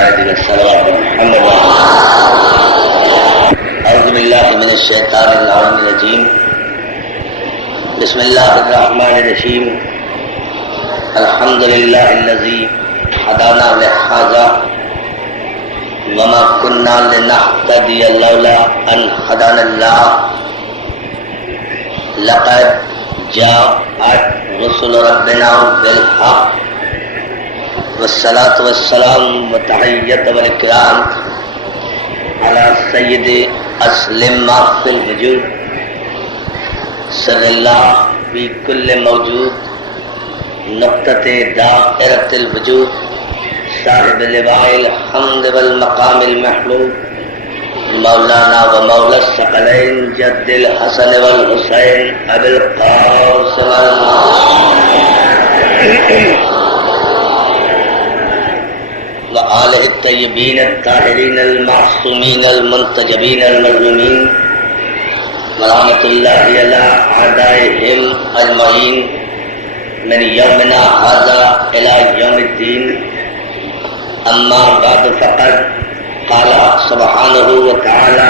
قائدنا الصلوات محمد اعوذ باللہ من الشیطان اللعین الرجیم بسم اللہ الرحمن الرحیم الحمد للہ الذی ہدانا لہذا وما كنا لنهتدي لولا ان هدانا الله لقد جاءت رسل ربنا بالحق والصلاة والسلام والتحية والإكرام على سيد أسلم ما في الوجود سر الله في كل موجود نقطة دائرة الوجود صاحب لواء الحمد والمقام المحمود مولانا ومولا الثقلين جد الحسن والحسين أبي القاسم وآله الطيبين الطاهرين المعصومين المنتجبين المظلومين ورحمة الله على أعدائهم أجمعين من يومنا هذا إلى يوم الدين أما بعد فقد قال سبحانه وتعالى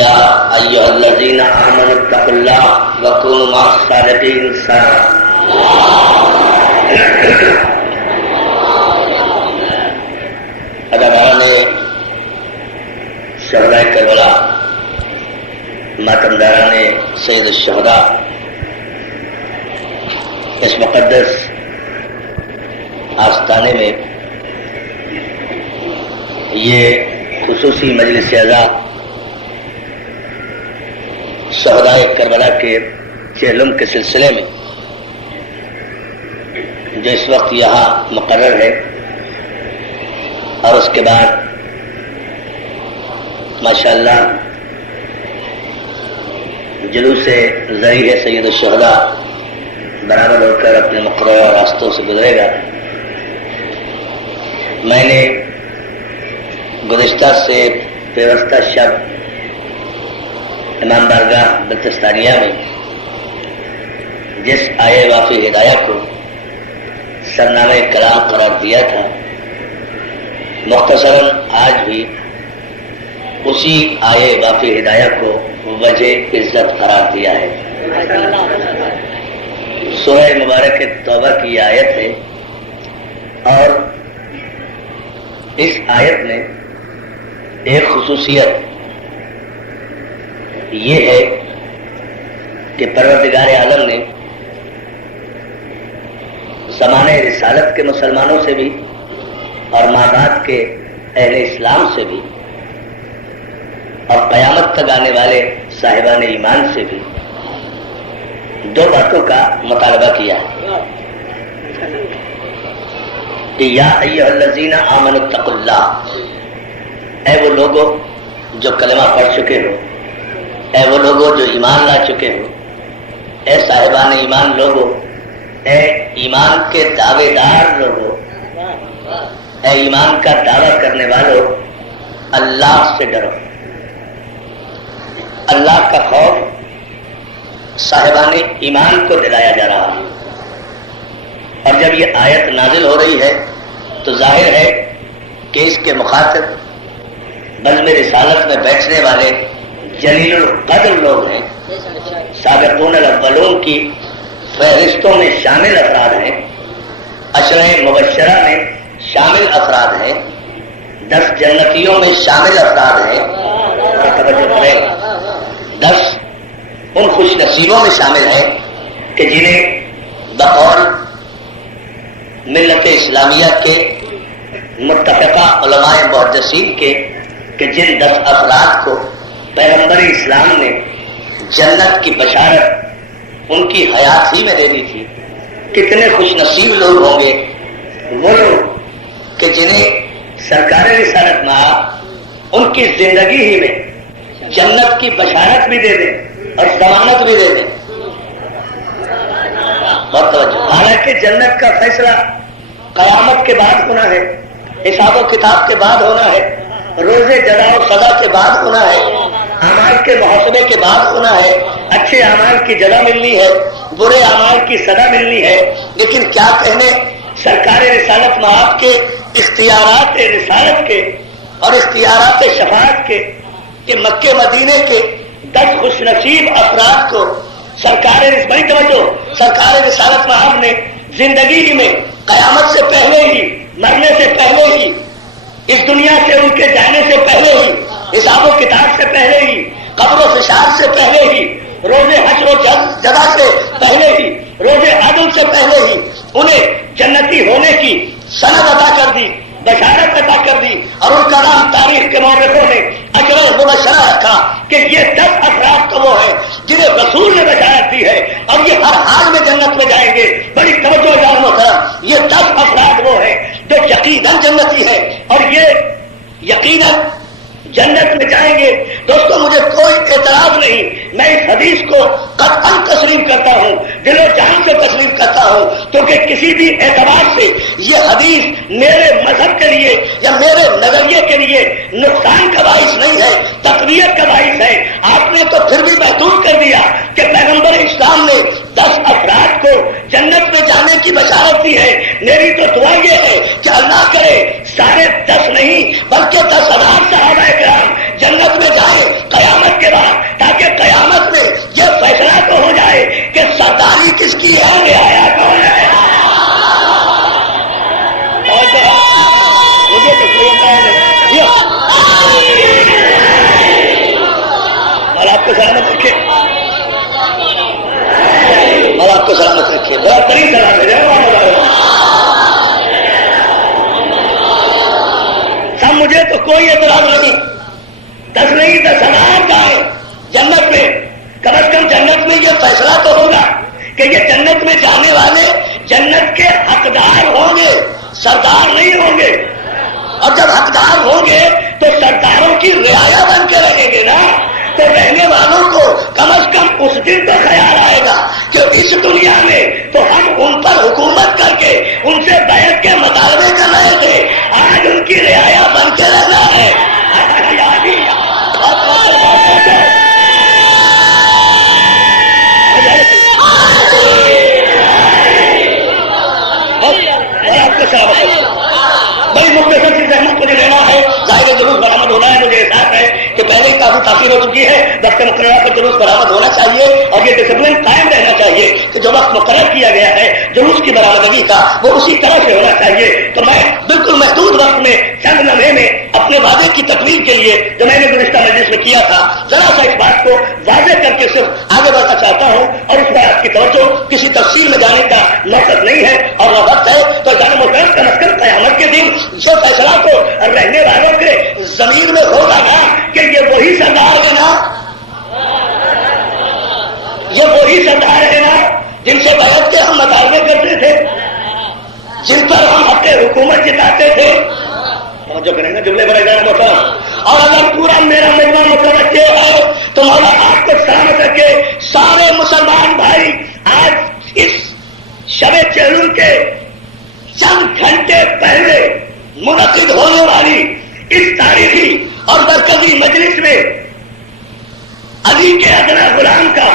يا أيها الذين آمنوا اتقوا الله وكونوا مع الصادقين اداکاران شہداء کربلا، ماتمداران سید الشہداء، اس مقدس آستانے میں یہ خصوصی مجلس اعزاز شہداء کربلا کے چہلم کے سلسلے میں جو اس وقت یہاں مقرر ہے، اور اس کے بعد ماشاءاللہ جلوس ذریعہ سید الشہداء برابر ہو کر اپنے مقررہ راستوں سے گزرے گا۔ میں نے گزشتہ سے پیوستہ شب امام بارگاہ بلتستانیہ میں جس آیے وافی ہدایہ کو سرنامہ کلام قرار دیا تھا، مختصراً آج بھی اسی آیے وافی ہدایہ کو وجہ عزت قرار دیا ہے۔ سورہ مبارک توبہ کی آیت ہے، اور اس آیت میں ایک خصوصیت یہ ہے کہ پروردگار عالم نے زمانہ رسالت کے مسلمانوں سے بھی اور ماں بعد کے اہل اسلام سے بھی اور قیامت تک آنے والے صاحبان ایمان سے بھی دو باتوں کا مطالبہ کیا ہے کہ یا ایھا الذین آمنوا اتقوا اللہ، اے وہ لوگوں جو کلمہ پڑھ چکے ہو، اے وہ لوگوں جو ایمان لا چکے ہو، اے صاحبان ایمان لوگوں، اے ایمان کے دعوے دار لوگوں، اے ایمان کا دعویٰ کرنے والوں، اللہ سے ڈرو۔ اللہ کا خوف صاحبان ایمان کو دلایا جا رہا ہے، اور جب یہ آیت نازل ہو رہی ہے تو ظاہر ہے کہ اس کے مخاطب بزم رسالت میں بیٹھنے والے جلیل القدر لوگ ہیں، سابقون الاولون کی فہرستوں میں شامل افراد ہیں، عشرہ مبشرہ میں شامل افراد ہیں، 10 جنتیوں میں شامل افراد ہیں، 10 ان خوش نصیبوں میں شامل ہیں کہ جنہیں بقول ملت اسلامیہ کے متفقہ علماء محدثین کے کہ جن 10 افراد کو پیغمبر اسلام نے جنت کی بشارت ان کی حیات ہی میں دے دی تھی، کتنے خوش نصیب لوگ ہوں گے وہ لوگ کہ جنہیں سرکار رسالت مآب ان کی زندگی ہی میں جنت کی بشارت بھی دے دیں اور ضمانت بھی دے دیں۔ بہت توجہ، حالانکہ جنت کا فیصلہ قیامت کے بعد ہونا ہے، حساب و کتاب کے بعد ہونا ہے، روز جزا و سزا کے بعد ہونا ہے، اعمال کے محاسبے کے بعد ہونا ہے، اچھے اعمال کی جزا ملنی ہے، برے اعمال کی سزا ملنی ہے۔ لیکن کیا کہنے سرکار رسالت مآب کے اختیارات رسالت کے اور اختیارات شفاعت کے کہ مکے مدینے کے 10 خوش نصیب افراد کو سرکار رسالت محمد نے زندگی ہی میں قیامت سے پہلے ہی، مرنے سے پہلے ہی، اس دنیا سے ان کے جانے سے پہلے ہی، حساب و کتاب سے پہلے ہی، قبر و فشار سے پہلے ہی، روز حشر و جزا سے پہلے ہی، روز عدل سے پہلے ہی انہیں جنتی ہونے کی سند عطا کر دی، بشارت عطا کر دی، اور ان کا نام تاریخ کے مورخوں نے اجر مبشرہ رکھا کہ یہ 10 افراد تو وہ ہیں جنہیں رسول نے بشارت دی ہے اور یہ ہر حال میں جنت میں جائیں گے۔ بڑی توجہ جان محترم، یہ 10 افراد وہ ہیں جو یقیناً جنتی ہے اور یہ یقیناً جنت میں جائیں گے۔ دوستو مجھے کوئی اعتراض نہیں، میں اس حدیث کو قطعاً تسلیم کرتا ہوں، دل و جان سے تسلیم کرتا ہوں، کیونکہ کسی بھی اعتبار سے یہ حدیث میرے مذہب کے لیے یا میرے نظریے کے لیے نقصان کا باعث نہیں ہے، تقویت کا باعث ہے۔ آپ نے تو پھر بھی محدود کر دیا کہ پیغمبر اسلام نے 10 افراد کو جنت میں جانے کی بشارت دی ہے۔ میری تو دعا یہ ہے کہ اللہ کرے سارے 10 نہیں بلکہ 10,000 صحابہ کرام جنت میں جائیں قیامت کے بعد، تاکہ قیامت میں یہ فیصلہ تو ہو جائے کہ سرداری کس کی ہے، رعایا کون ہے۔ مجھے اور آپ کو سلامت رکھے، اور آپ کو سلامت رکھے، بہت ترین سلام ہے سب۔ مجھے تو کوئی اعتراض نہیں، 10 نہیں 10,000 جائیں جنت میں، کم از کم جنت میں یہ فیصلہ تو ہوگا کہ یہ جنت میں جانے والے جنت کے حقدار ہوں گے، سردار نہیں ہوں گے، اور جب حقدار ہوں گے تو سرداروں کی رعایا بن کے رہیں گے نا، تو رہنے والوں کو کم از کم اس دن تو خیال آئے گا کہ اس دنیا میں تو ہم ان پر حکومت کر کے ان سے بیعت کے مطالبے کر رہے تھے، آج ان کی رعایا بن کے رہنا ہے۔ بڑی مختصر سی زحمت مجھے لینا ہے، ظاہر جلوس برآمد ہونا ہے، مجھے احساس ہے کہ پہلے ہی کافی تاخیر ہو چکی ہے، وقت مقررہ پر جلوس برآمد ہونا چاہیے اور یہ ڈسپلن قائم رہنا چاہیے کہ جو وقت مقرر کیا گیا ہے جلوس کی برآمدگی کا وہ اسی طرح سے ہونا چاہیے۔ تو میں بالکل محدود وقت میں چند لمحے میں اپنے وعدے کی تکمیل کے لیے جو میں نے گزشتہ مجلس میں کیا تھا ذرا سا اس بات کو واضح کر کے صرف آگے بڑھنا چاہتا ہوں، اور اس پر آپ کی توجہ کسی تفصیل میں جانے کا مقصد نہیں ہے اور وہ وقت ہے تو جان محترم کم از کم قیامت کے دن یہ فیصلہ تو رہنے والوں کے ضمیر میں ہوگا نا کہ یہ وہی سردار ہے نا، یہ وہی سردار ہے نا جن سے بیعت کے ہم مطالبے کرتے تھے، جن پر ہم اپنے حکومت جتاتے تھے، جو کریں گے جملے بڑے جانا محترم۔ اور اگر پورا میرا مجمع متوجہ ہے تو مولا آپ کو سلامت رکھے۔ سارے مسلمان بھائی آج اس شب چہلم کے چند گھنٹے پہلے منعقد ہونے والی اس تاریخی اور مرکزی مجلس میں علی کے ادنا غلام کا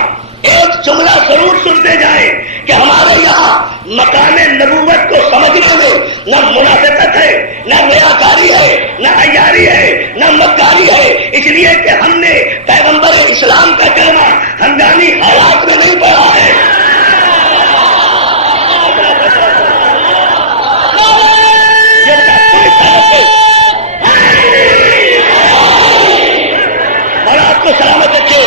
ایک جملہ ضرور سنتے جائیں کہ ہمارے یہاں مقام نبوت کو سمجھنے میں نہ منافقت ہے، نہ ریاکاری ہے، نہ عیاری ہے، نہ مکاری ہے، اس لیے کہ ہم نے پیغمبر اسلام کا کلمہ ہنگامی حالات میں نہیں پڑھا ہے۔ اور آپ کو سلامت رکھے،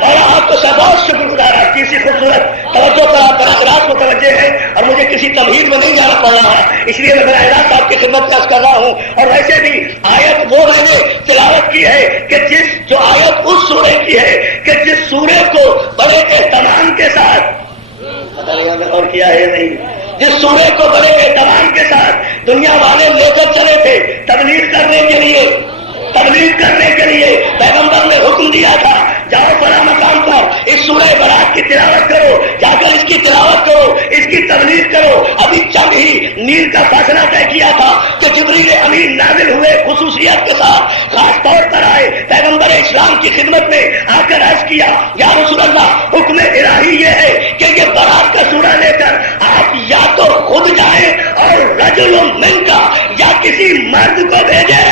اور آپ کو بہت شکر گزار ہے، کسی خوبصورت توجہ پر آپ براہ متوجہ ہیں اور مجھے کسی تمہید میں نہیں جانا پڑ رہا ہے، اس لیے میں میرا اعلان آپ کی خدمت پیش کر رہا ہوں۔ اور ویسے بھی آیت وہ میں نے تلاوت کی ہے کہ جو آیت اس سورے کی ہے کہ جس سورے کو بڑے اہتمام کے ساتھ پتہ نہیں اور کیا ہے نہیں، جس سورے کو بڑے اہتمام کے ساتھ دنیا والے لے کر چلے تھے تبلیغ کرنے کے لیے، پیغمبر نے حکم دیا تھا جاؤ بڑا مقام پر اس سورہ برات کی تلاوت کرو، جا کر اس کی تلاوت کرو، اس کی تبلیغ کرو۔ ابھی چند ہی نیل کا فاصلہ طے کیا تھا کہ جبریل امین نازل ہوئے خصوصیت کے ساتھ، خاص طور پر آئے پیغمبر اسلام کی خدمت میں آ کر عرض کیا یا رسول اللہ، حکم الہی یہ ہے کہ یہ برات کا سورہ لے کر آپ یا تو خود جائیں اور رج رجل من کا یا کسی مرد کو بھیجے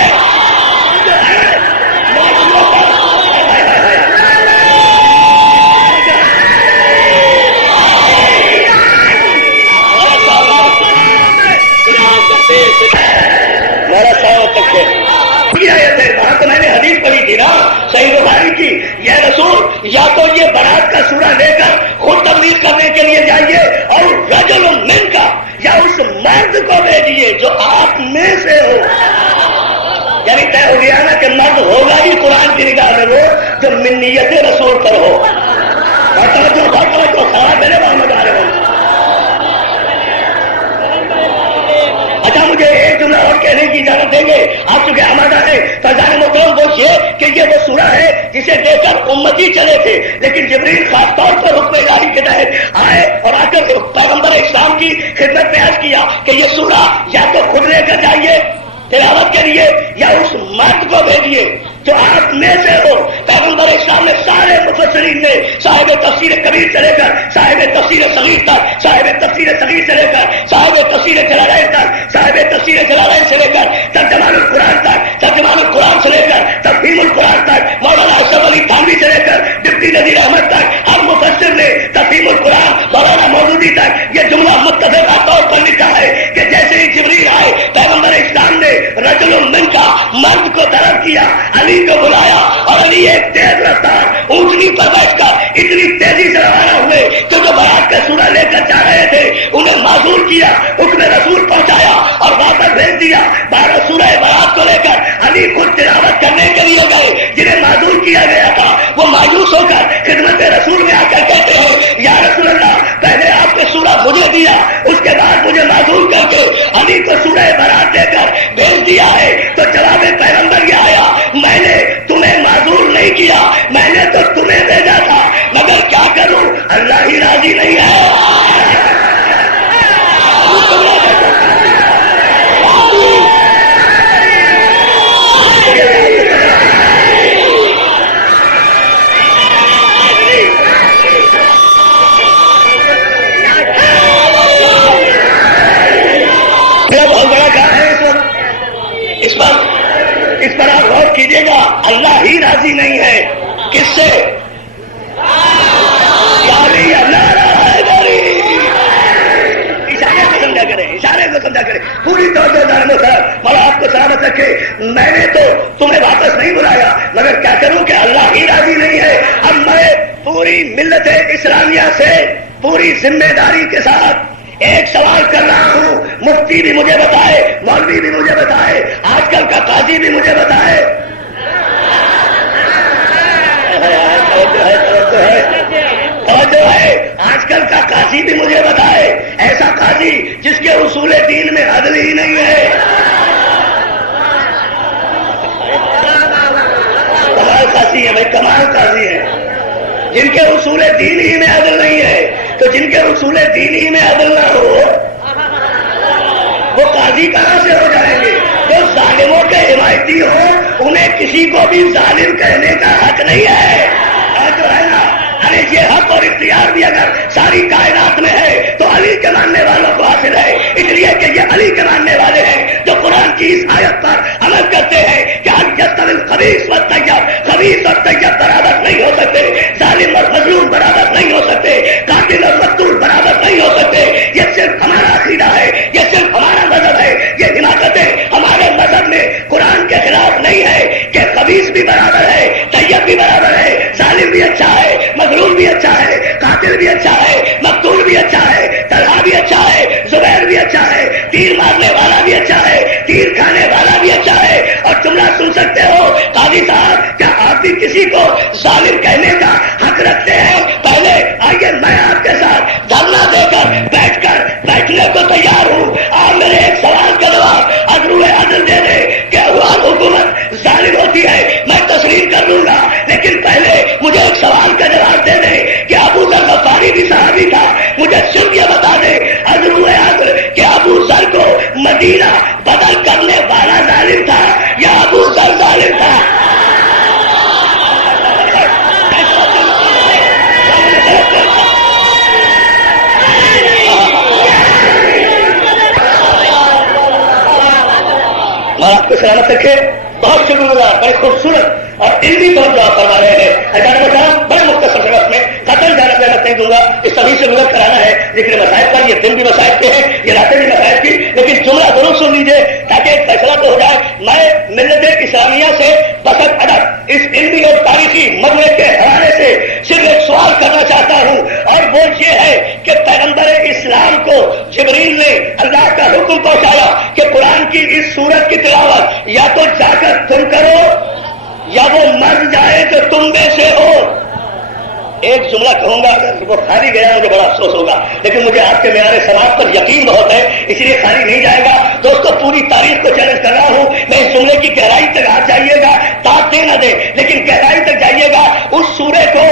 وہاں تو میں نے حدیث پڑھی تھی نا صحیح بخاری کی، یہ رسول یا تو یہ بارات کا سورہ لے کر خود تبلیغ کرنے کے لیے جائیے اور رجل من کا یا اس مرد کو بھیجیے جو آپ میں سے ہو، یعنی طے ہو گیا نا کہ مرد ہوگا ہی قرآن کی نگاہ میں وہ جو منیت رسول پر ہو. جو کھڑا میرے محمد آ رہے ہو. اچھا مجھے ایک جملہ اور کہنے کی اجازت دیں گے، آپ چونکہ آمادہ ہے فیضان محترم، وہ یہ کہ یہ وہ سورہ ہے جسے دیکھ کر امتی چلے تھے، لیکن جبریل خاص طور پر حکم الہی کے تحت آئے اور آ کر پیغمبر اسلام کی خدمت میں عرض کیا کہ یہ سورہ یا تو خود لے کر جائیے تلاوت کے لیے یا اس مرد کو بھیجیے جو آپ میں سے ہو. پیغمبر اسلام نے سارے مفسرین نے صاحب تفسیر کبیر سے لے کر صاحب تفسیر صغیر تک، صاحب تفسیر صغیر سے لے کر صاحب تفسیر جلالین تک، صاحب تفسیر جلالین سے لے کر ترجمان القرآن تک، ترجمان القرآن سے لے کر تفہیم القرآن تک، مولانا اشرف علی تھانوی سے لے کر ڈپٹی نذیر احمد تک، ہر مفسر نے تفہیم القرآن مولانا مودودی تک یہ جملہ متفقہ طور پر لکھا ہے کہ جیسے ہی جبریل آئے پیغمبر اسلام نے رجل من کا مرد کو طلب کیا، علی کو بلایا اور علی ایک تیز رفتار اونٹنی پر بیٹھ کر اتنی تیزی سے روانہ ہوئے کہ جو برات کا سورہ لے کر جا رہے تھے انہیں معذور کیا، حکم رسول پہنچایا اور واپس بھیج دیا. 12 سورہ برات کو لے کر علی خود تلاوت کرنے کے لیے گئے، جنہیں معذور کیا گیا تھا وہ مایوس ہو کر خدمت رسول میں آ کر کہتے ہیں یا رسول اللہ پہلے آپ نے سورہ مجھے دیا، اس کے بعد مجھے معذور کر کے علی کو سورہ برات دے کر بھیج دیا ہے. تو جواب پیغمبر یہ آیا میں نے تمہیں معذور نہیں کیا، میں نے تو تمہیں بھیجا تھا، مگر کیا کروں اللہ ہی راضی نہیں ہے. بہت بڑا کام ہے اس پر آپ غور کیجیے گا. اللہ ہی راضی نہیں ہے کس سے؟ اشارے کو سمجھا کریں، اشارے کو سمجھا کریں پوری طور سے. مولا آپ کو سلامت رکھے. میں نے تو تمہیں واپس نہیں بلایا مگر کیا کروں کہ اللہ ہی راضی نہیں ہے. اب میں پوری ملت اسلامیہ سے پوری ذمہ داری کے ساتھ ایک سوال کر رہا ہوں، مفتی بھی مجھے بتائے، مولوی بھی مجھے بتائے، آج کل کا قاضی بھی مجھے بتائے. اور جو ہے آج کل کا قاضی بھی مجھے بتائے، ایسا قاضی جس کے اصول دین میں عدل ہی نہیں ہے. کمال قاضی ہے بھائی، کمال قاضی ہے جن کے اصول دین ہی میں عدل نہیں ہے. تو جن کے اصول دین ہی میں عدل نہ ہو وہ قاضی کہاں سے ہو جائیں گے؟ جو ظالموں کے حمایتی ہو انہیں کسی کو بھی ظالم کہنے کا حق نہیں ہے. اور جو ہے نا ارے یہ حق اور اختیار بھی اگر ساری کائنات میں ہے تو علی کے ماننے والوں کو حاصل ہے، اس لیے کہ یہ علی کے ماننے والے ہیں جو قرآن کی اس آیت پر عمل کرتے ہیں کہ خبیث و طیب، خبیث اور طیب برابر نہیں ہو سکتے، ظالم اور مظلوم برابر نہیں ہو سکتے، قاتل اور مقتول برابر نہیں ہو سکتے. یہ صرف ہمارا عقیدہ ہے، یہ صرف ہمارا مذہب ہے، یہ حماقتیں ہمارے مذہب میں قرآن کے خلاف نہیں ہے کہ خبیث بھی برابر ہے، طیب بھی برابر ہے، ظالم بھی اچھا ہے، مظلوم بھی اچھا ہے، قاتل بھی اچھا ہے، مقتول بھی اچھا ہے، طلحہ بھی اچھا ہے، زبیر بھی اچھا ہے، تیر مارنے والا بھی اچھا ہے، تیر کھانے والا بھی اچھا ہے. اور جملہ سن سکتے ہو قاضی صاحب، کیا آپ بھی کسی کو ظالم کہنے کا حق رکھتے ہیں؟ پہلے آئیے میں آپ کے ساتھ دھرنا دے کر بیٹھنے کو تیار ہوں. آپ میرے ایک سوال کا جواب عدل عدل دے دے کہ حکومت ظالم ہوتی ہے میں تسلیم کر لوں گا، لیکن پہلے مجھے ایک سوال کا جواب دے دے کہ ابو ذر غفاری بھی صحابی تھا. مجھے صرف یہ بتا دے عدل کہ ابو ذر کو مدینہ بدل کرنے والا ظالم تھا یا ابو ذر ظالم تھا؟ اور آپ کو سلامت رکھے. بہت شکر گزار, بڑے خوبصورت اور علمی توجہ فرما رہے ہیں. اچانک بڑے مختصر شرف میں قتل جانا محنت نہیں دوں گا, اس سبھی سے گزر کرانا ہے ذکر مسائل پر. یہ دن بھی مسائل کے ہیں, یہ راتیں بھی مسائل کی, لیکن جملہ ضرور سن لیجیے تاکہ ایک فیصلہ تو ہو جائے. میں ملت اسلامیہ سے بسط ادب اس علمی اور تاریخی مجموعے کے حوالے سے صرف ایک سوال کرنا چاہتا ہوں, اور وہ یہ ہے کہ پیغمبر اسلام کو جبریل نے اللہ کا حکم پہنچایا کہ قرآن کی اس سورت کی تلاوت یا تو جا کر تم کرو یا وہ مر جائے تو تم میں سے ہو. ایک جملہ کہوں گا, وہ خالی گیا مجھے بڑا افسوس ہوگا, لیکن مجھے آپ کے معیار سماج پر یقین بہت ہے, اس لیے خالی نہیں جائے گا. دوستوں پوری تاریخ کو چیلنج کر رہا ہوں, میں اس جملے کی گہرائی تک آپ جائیے گا, تاپ دے نہ دے لیکن گہرائی تک جائیے گا. اس سورے کو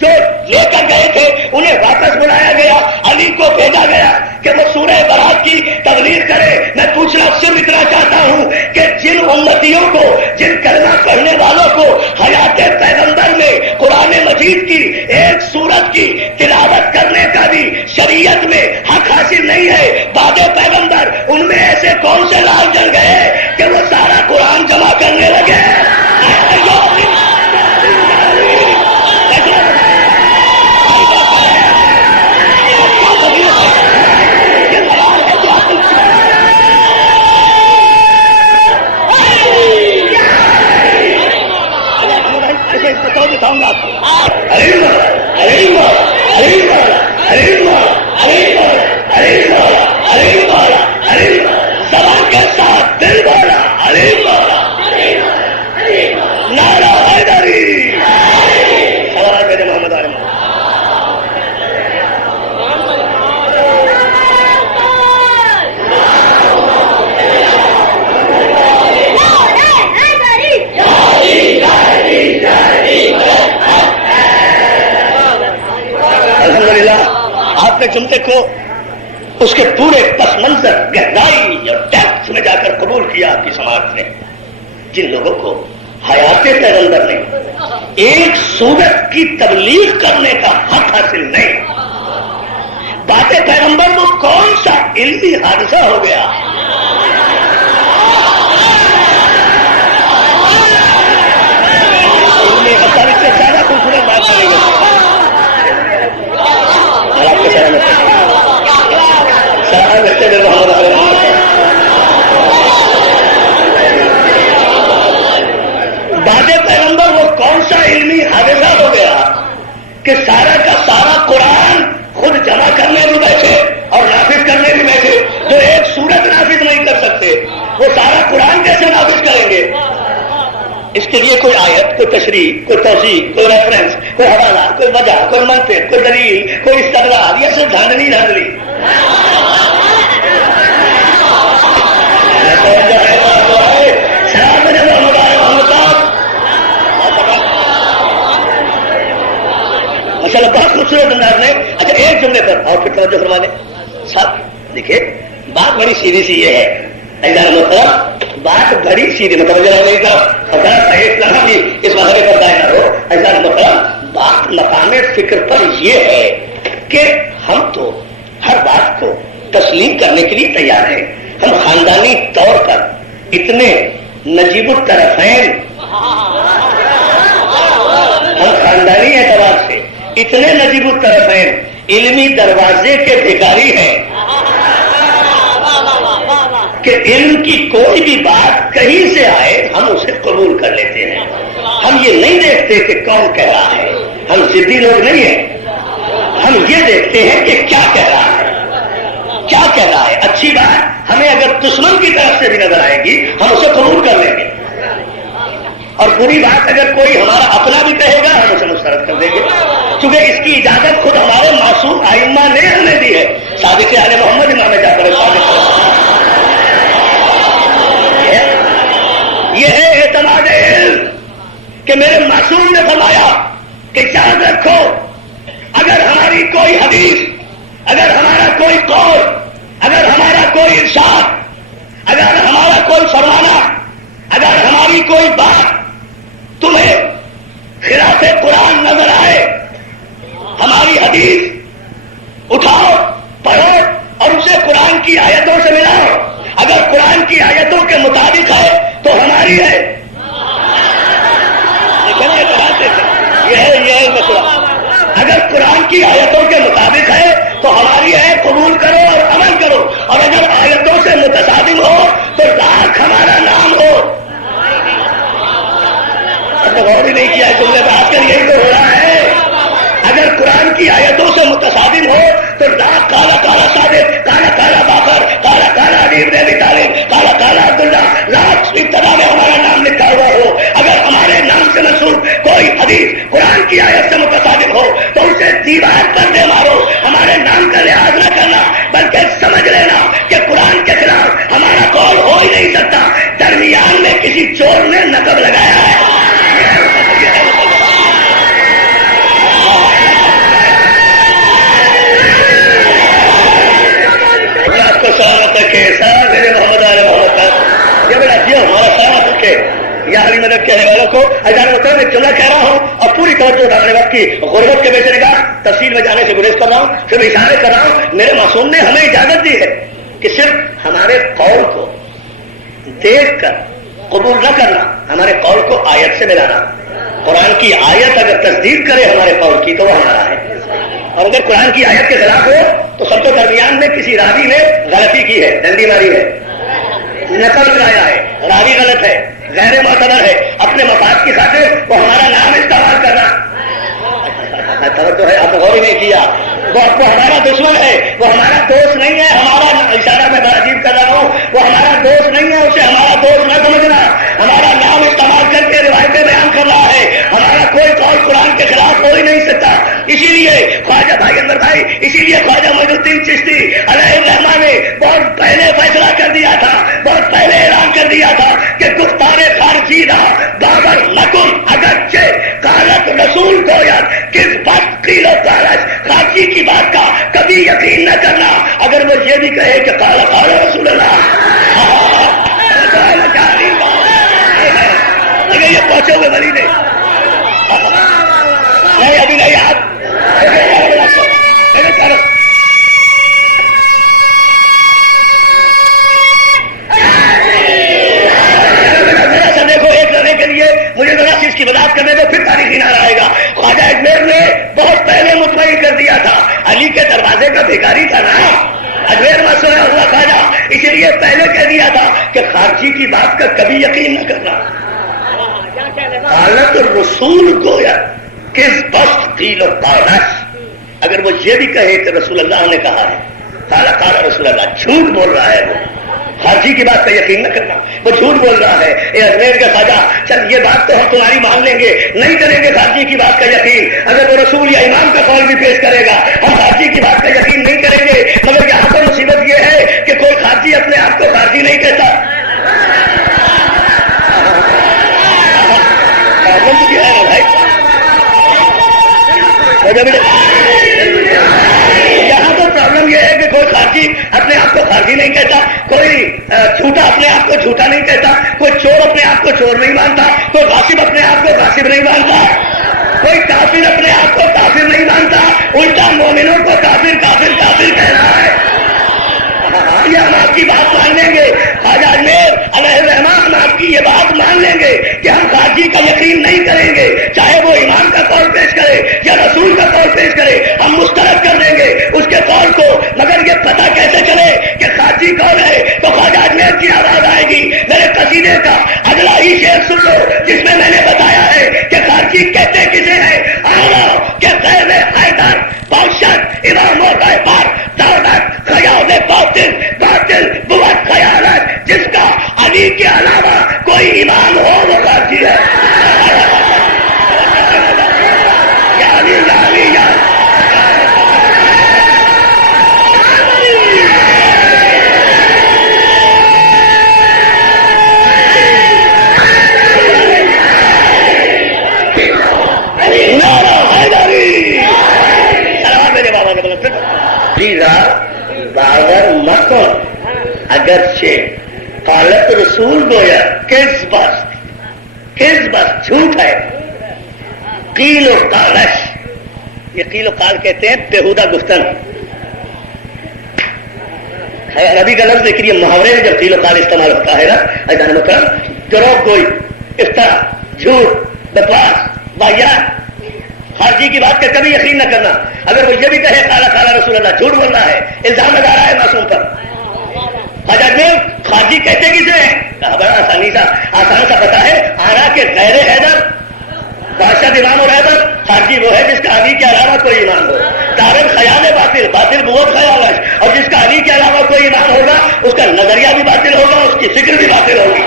جو لے کر گئے تھے انہیں واپس بلایا گیا, علی کو بھیجا گیا کہ وہ سورہ برات کی تبلیغ کرے. میں پوچھنا صرف اتنا چاہتا ہوں کہ جن امتیوں کو, جن کلمہ پڑھنے والوں کو حیات پیغمبر میں قرآن مجید کی ایک سورت کی تلاوت کرنے کا بھی شریعت میں حق حاصل نہیں ہے, بعد پیغمبر ان میں ایسے کون سے لال جل گئے کہ وہ سارا قرآن جمع کرنے لگے. بتاؤں گا آپ زبان کے ساتھ دل بولا نعرہ حیدری. سوال میرے محمد عالم آپ نے جملے کو اس کے پورے پس منظر گہرائی اور ڈیپتھ میں جا کر قبول کیا. آپ کی سماج نے جن لوگوں کو حیات پیغمبر نے ایک سورت کی تبلیغ کرنے کا حق حاصل نہیں, بات پیغمبر وہ کون سا علمی حادثہ ہو گیا. اس سے زیادہ خوبصورت بات کریں گے. بعد پیغمبر وہ کون سا علمی حادثہ ہو گیا کہ سارا کا سارا قرآن خود جمع کرنے بھی بیٹھے اور نافذ کرنے بھی بیٹھے, جو ایک سورت نافذ نہیں کر سکتے وہ سارا قرآن کیسے نافذ کریں گے. اس کے لیے کوئی آیت, کوئی تشریح, کوئی توضیح, کوئی ریفرنس, کوئی حوالہ, کوئی وجہ, کوئی منطق, کوئی دلیل, کوئی استدلال, یہ سب دھاندلی. ماشاءاللہ بہت خوبصورت انداز میں. اچھا ایک جملے پر اور پھر توجہ فرما دیں صاحب. دیکھیے بات بڑی سیدھی سی یہ ہے, بات بڑی سیدھی مطلب اس مسئلے پر دائیں نہ ہو. ایسا مطلب بات مقام فکر پر یہ ہے کہ ہم تو ہر بات کو تسلیم کرنے کے لیے تیار ہیں. ہم خاندانی طور پر اتنے نجیب الطرفین, ہم خاندانی اعتبار سے اتنے نجیب الطرفین علمی دروازے کے بھکاری ہیں کہ علم کی کوئی بھی بات کہیں سے آئے ہم اسے قبول کر لیتے ہیں. ہم یہ نہیں دیکھتے کہ کون کہہ رہا ہے, ہم ضدی لوگ نہیں ہیں, ہم یہ دیکھتے ہیں کہ کیا کہہ رہا ہے, کیا کہہ رہا ہے. اچھی بات ہمیں اگر دشمن کی طرف سے بھی نظر آئے گی ہم اسے قبول کر لیں گے, اور بری بات اگر کوئی ہمارا اپنا بھی کہے گا ہم اسے مسترد کر دیں گے, کیونکہ اس کی اجازت خود ہمارے معصوم ائمہ نے ہمیں دی ہے. صادق آل محمد امام جعفر صادق, یہ ہے اعتماد علم کہ میرے معصوم نے فرمایا کہ یاد رکھو اگر ہماری کوئی حدیث, اگر ہمارا کوئی قول, اگر ہمارا کوئی ارشاد, اگر ہمارا کوئی فرمانا, اگر ہماری کوئی بات تمہیں خلاف قرآن نظر آئے, ہماری حدیث اٹھاؤ, پڑھو اور اسے قرآن کی آیتوں سے ملاؤ. اگر قرآن کی آیتوں کے مطابق ہے نہیں ہے. یہ ہے مسئلہ. اگر قرآن کی آیتوں کے مطابق ہے تو ہماری ہے قبول کرو اور عمل کرو، اور اگر آیتوں سے متصادم ہو تو لاکھ ہمارا نام ہو. اب نے غور بھی نہیں کیا ہے تم نے، بات کر یہی تو ہو رہا ہے. اگر قرآن کی آیتوں سے متصادم ہو تو لاکھ کالا کالا صادق، کالا کالا باقر، کالا کالا علی ابن ابی طالب، کالا کالا عبداللہ، لاکھ ابتدا میں ہمارا نام لکھا ہوا ہو. اگر ہمارے نام سے منسوب کوئی حدیث قرآن کی آیت سے متصادم ہو تو اسے دیوار پر دے مارو. ہمارے نام کا لحاظ نہ کرنا، بلکہ سمجھ لینا کہ قرآن کے خلاف ہمارا قول ہو ہی نہیں سکتا. درمیان میں کسی چور نے نقب لگایا ہے. کو سلامت رکھے سر میرے محمد علیہ محمد کا یہ بڑا جیو ہمارا سلامت رکھے. یا علی مدد کہنے والوں کو اجازت ہوتا ہے میں جملہ کہہ رہا ہوں اور پوری توجہ ڈالنے وقت کی غربت کے بیچ نگاہ تفصیل میں جانے سے گریز کر رہا ہوں، صرف اشارے کر رہا ہوں. میرے معصوم نے ہمیں اجازت دی ہے کہ صرف ہمارے قول کو دیکھ کر قبول نہ کرنا، ہمارے قول کو آیت سے ملانا. قرآن کی آیت اگر تصدیق کرے ہمارے قول کی تو وہ ہمارا ہے، اور اگر قرآن کی آیت کے خلاف ہو تو سب کے درمیان میں کسی راوی نے غلطی کی ہے، ڈنڈی ماری ہے، نقل کرایا ہے، راوی غلط ہے، غیر معتبر ہے، اپنے مفاد کی خاطر وہ ہمارا نام استعمال کر رہا توجہ ہے. آپ نے غور نہیں کیا، وہ ہمارا دشمن ہے، وہ ہمارا دوست نہیں ہے. ہمارا اشارہ میں بڑا عجیب کر رہا ہوں، وہ ہمارا دوست نہیں ہے، اسے ہمارا دوست نہ سمجھنا. ہمارا نام استعمال کر کے روایتیں بیان کر رہا ہے. ہمارا کوئی قول قرآن کے خلاف ہو ہی نہیں سکتا. اسی لیے خواجہ بھائی انور بھائی، اسی لیے خواجہ معین الدین چشتی علیہ الرحمہ نے بہت پہلے فیصلہ کر دیا تھا، بہت پہلے اعلان کر دیا تھا کہ گفتار خارجی رہا بابر لکم اگرچہ قالت رسول کو یاد کس بات قیل و قالت، خارجی کی بات کا کبھی یقین نہ کرنا. اگر وہ یہ بھی کہے کہ قال قال رسول اللہ، اگر یہ پہنچے ہوئے ولی نے نہیں ابھی نہیں آپ دیکھو ایک رہنے کے لیے مجھے ذرا سی اس کی وضاحت کرنے دو، پھر تاریخی نہ رہے گا. خواجہ اجمیر نے بہت پہلے مطمئن کر دیا تھا، علی کے دروازے کا بھیکاری تھا نا اجمیر میں سویا ہوا خواجہ، اسی لیے پہلے کہہ دیا تھا کہ خارجی کی بات کا کبھی یقین نہ کرنا. حالت رسول گویا کس بست قیل و قالت، اگر وہ یہ بھی کہے کہ رسول اللہ نے کہا ہے، قال قال رسول اللہ، جھوٹ بول رہا ہے. وہ خارجی کی بات کا یقین نہ کرنا، وہ جھوٹ بول رہا ہے. اے اجمیر کا خواجہ، چل یہ بات تو ہم تمہاری مان لیں گے، نہیں کریں گے خارجی کی بات کا یقین. اگر وہ رسول یا امام کا قول بھی پیش کرے گا ہم خارجی کی بات کا یقین نہیں کریں گے. مگر یہاں پر مصیبت یہ ہے کہ کوئی خارجی اپنے آپ کو خارجی نہیں کہتا. کیا ہے نا بھائی، یہاں تو پرابلم یہ ہے کہ کوئی خارجی اپنے آپ کو خارجی نہیں کہتا، کوئی جھوٹا اپنے آپ کو جھوٹا نہیں کہتا، کوئی چور اپنے آپ کو چور نہیں مانتا، کوئی غاصب اپنے آپ کو غاصب نہیں مانتا، کوئی کافر اپنے آپ کو کافر نہیں مانتا، الٹا مومنوں کو کافر کافر کافر کہہ رہا ہے. یہ ہم آپ کی بات مان لیں گے خواجہ اجمیر علیہ الرحمہ، ہم آپ کی یہ بات مان لیں گے کہ ہم خارجی کا یقین نہیں کریں گے، چاہے وہ امام کا قول پیش کرے یا رسول کا قول پیش کرے، ہم مسترد کر دیں گے اس کے قول کو. مگر یہ پتہ کیسے چلے کہ خارجی کون ہے؟ تو خواجہ اجمیر کی آواز آئے گی. میرے قصیدے کا اگلا ہی شعر سن لو جس میں نے بتایا ہے کہ خارجی کہتے کسے ہیں. آؤ کہ غیر حیدر بادشاہ امام و رہبر دولت خیال باطل باطل بہت خیالت، جس کا علی کے علاوہ کوئی امام ہو وہ خارجی ہے. یا علی یا علی یا باغر مکن اگرچہ قالت رسول گویا کس بس جھوٹ ہے. قیل و قالش، یہ قیل و قال کہتے ہیں بےہودہ گفتن. عربی کا لفظ لیکن یہ محاورے میں جب قیل و قال استعمال ہوتا ہے نا اجان مکرم دروغ گوئی، افترا، جھوٹ، بکواس، واہیات، خارجی کی بات کا کبھی یقین نہ کرنا. اگر وہ یہ بھی کہے قال قال رسول اللہ، جھوٹ بول رہا ہے، الزام لگا رہا ہے معصوم پر. حضرت میں خارجی کہتے کسے ہیں؟ کہا بڑا آسان سا پتا ہے، آرا کے غیر حیدر بادشاہ امام اور حیدر. خارجی وہ ہے جس کا علی کے علاوہ کوئی ایمان ہو. دارل خیال باطل، باطل بہت خیال ہے، اور جس کا علی کے علاوہ کوئی ایمان ہوگا اس کا نظریہ بھی باطل ہوگا، اس کی فکر بھی باطل ہوگی،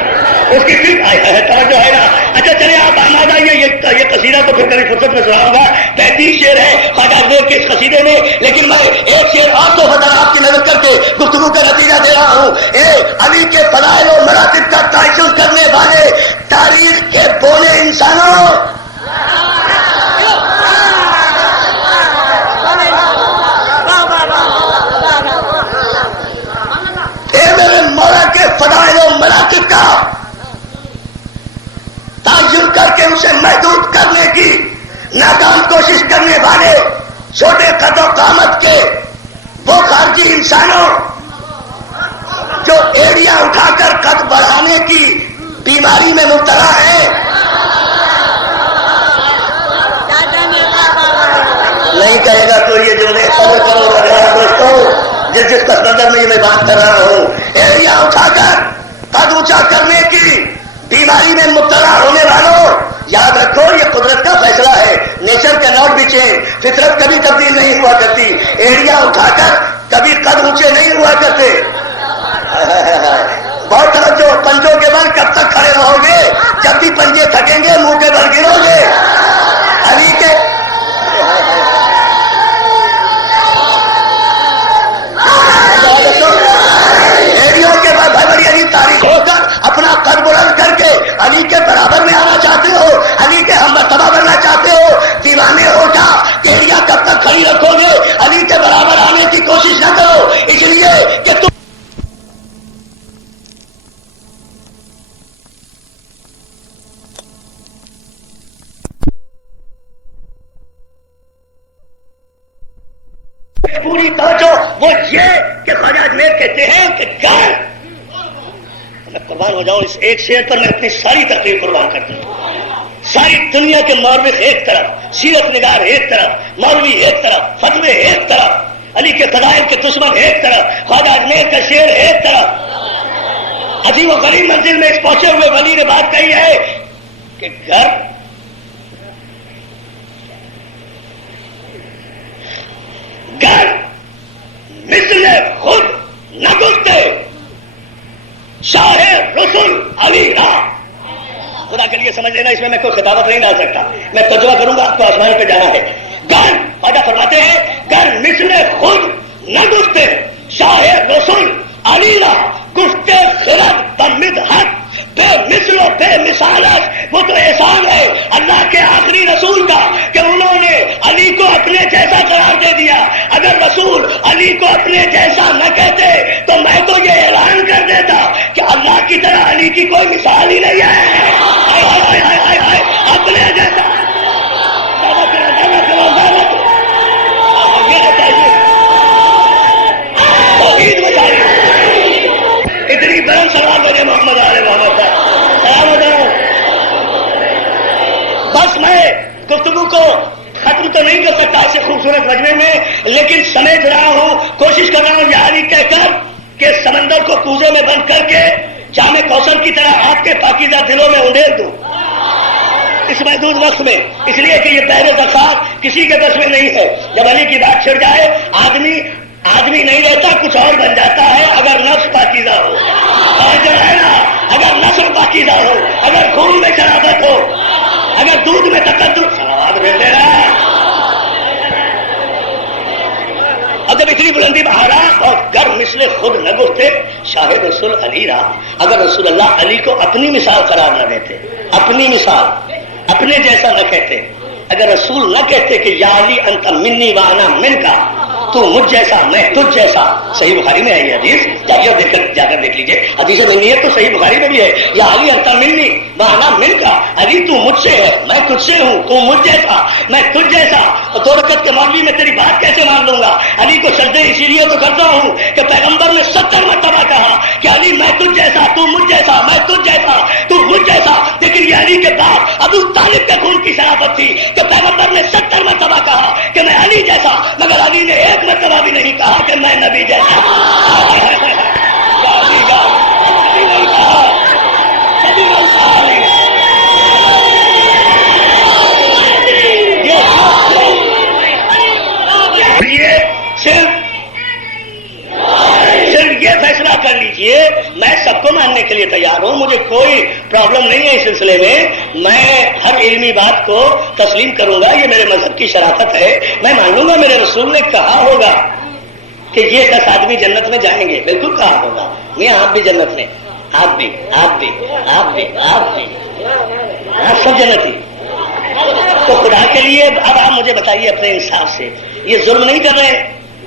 اس کی فکر توجہ ہے نا. اچھا چلے آپ آماد آئیے، یہ قصیدہ تو پھر کبھی فرصت میں سناؤں گا. 33 شعر ہے خواجہ اجمیر کے اس قصیدے میں، لیکن میں ایک شعر اور تو بتا آپ کی نظر کر کے گفتگو کا نتیجہ دے رہا ہوں. اے علی کے فضائل و مراتب کا تعین کرنے والے تاریخ کے بولے انسانوں، میرے مولا کے فضائل و مراتب کا تعین کر کے اسے محدود کرنے کی ناکام کوشش کرنے والے چھوٹے قد و قامت کے وہ خارجی انسانوں جو ایڑیاں اٹھا کر قد بڑھانے کی بیماری میں مبتلا ہے. نہیں کہے گا تو یہ جملے قبول کرو دوستوں. جس پس منظر میں یہ میں بات کر رہا ہوں، ایڑیاں اٹھا کر قد اونچا کرنے کی بیماری میں مبتلا ہونے والوں، یاد رکھو یہ قدرت کا فیصلہ ہے. نیچر کا ناٹ بھی چینج، فطرت کبھی تبدیل نہیں ہوا کرتی. ایڑیاں اٹھا کر کبھی قد اونچے نہیں ہوا کرتے. بہت توجہ، پنجوں کے بل کب تک کھڑے رہو گے؟ جب بھی پنجے تھکیں گے منہ کے بل گرو گے. علی کے بڑی علی تاریخ ہو کر اپنا قد بلند کر کے علی کے برابر میں آنا چاہتے ہو، علی کے ہم مرتبہ بننا چاہتے ہو، دیوانے ہو جا. کیڑیاں کب تک کھڑی رکھو گے؟ علی کے برابر آنے کی کوشش نہ کرو، اس لیے کہ تم پوری توجہ. وہ یہ کہ خواجہ اجمیر کہتے ہیں کہ میں قربان ہو جاؤں اس ایک شعر پر، میں اپنی ساری تقریر قربان کرتا ہوں. ساری دنیا کے مورخ ایک طرف، سیرت نگار ایک طرف، مولوی ایک طرف، فتوے ایک طرف، علی کے فضائل کے دشمن ایک طرف، خواجہ اجمیر کا شعر ایک طرف. عجیب و غریب منزل میں اس پہنچے ہوئے ولی نے بات کہی ہے کہ گھر مثل خود نہ گزتے شاہ رسول علی راہ. خدا کے لیے سمجھ لینا، اس میں میں کوئی خطابت نہیں ڈال سکتا، میں ترجمہ کروں گا، آپ کو آسمان پہ جانا ہے. گھر خواجہ فرماتے ہیں گھر مثل خود نہ گزتے شاہ رسول علی راہ، گفتے خرد بمد حق بے مثل و بے مثالت. وہ تو احسان ہے اللہ کے آخری رسول کا کہ انہوں نے علی کو اپنے جیسا قرار دے دیا. اگر رسول علی کو اپنے جیسا نہ کہتے تو میں تو یہ اعلان کر دیتا کہ اللہ کی طرح علی کی کوئی مثال ہی نہیں ہے. اپنے جیسا اتنی بڑا سوال مجھے محمد علیہ محمد کا سلام ہو جاؤں. بس میں گفتگو کو ختم تو نہیں کر سکتا ایسے خوبصورت مجمع میں، لیکن سمیٹ رہا ہوں، کوشش کر رہا ہوں یہ علی کہہ کر کہ سمندر کو کوزے میں بند کر کے جامع کوثر کی طرح آپ کے پاکیزہ دلوں میں انڈیل دوں اس محدود وقت میں. اس لیے کہ یہ بحر ذخائر کسی کے بس میں نہیں ہے. جب علی کی بات چھڑ جائے آدمی نہیں رہتا، کچھ اور بن جاتا ہے. اگر نفس پاکیزہ ہو، اور جو ہے نا، اگر نسل پاکیزہ ہو، اگر خون میں شرابت ہو، اگر دودھ میں تقدس، سلوات بھیج دے رہا ہے. اور جب اتنی بلندی بہارا اور گر مثل خود نہ گفتے شاہ رسول علی را. اگر رسول اللہ علی کو اپنی مثال قرار نہ دیتے، اپنی مثال، اپنے جیسا نہ کہتے، اگر رسول نہ کہتے کہ یا علی انت منی وانا من کا، تو مجھ جیسا میں تجھ جیسا. صحیح بخاری میں ہے یہ حدیث، جائیے جا کر دیکھ لیجیے. حدیث منی ہے تو صحیح بخاری میں بھی ہے. یا علی انت منی وانا من کا، علی تو مجھ سے ہے، میں تجھ سے ہوں، تو مجھ جیسا، میں تجھ جیسا. اور 2 رکعت کے مولوی میں تیری بات کیسے مان لوں گا؟ علی کو سجدے اسی لیے تو کرتا ہوں کہ پیغمبر نے 70 مرتبہ کہا کہ علی میں تجھ جیسا، تو مجھ جیسا، میں تجھ جیسا، تو مجھ علی کے بعد ابو طالب کے خون کی شرافت تھی کہ پیغمبر نے 70 مرتبہ کہا کہ میں علی جیسا، مگر علی نے ایک مرتبہ بھی نہیں کہا کہ میں نبی جیسا. صرف یہ فیصلہ کر لیجئے میں سب کو ماننے کے لیے تیار ہوں، مجھے کوئی پرابلم نہیں ہے اس سلسلے میں ہر علمی بات کو تسلیم کروں گا، یہ میرے مذہب کی شرافت ہے، میں مان لوں گا میرے رسول نے کہا ہوگا کہ یہ 10 آدمی جنت میں جائیں گے، بالکل کہا ہوگا. میاں آپ بھی جنت میں، آپ بھی آپ سب جنتی. تو خدا کے لیے اب آپ مجھے بتائیے اپنے انصاف سے، یہ ظلم نہیں کر رہے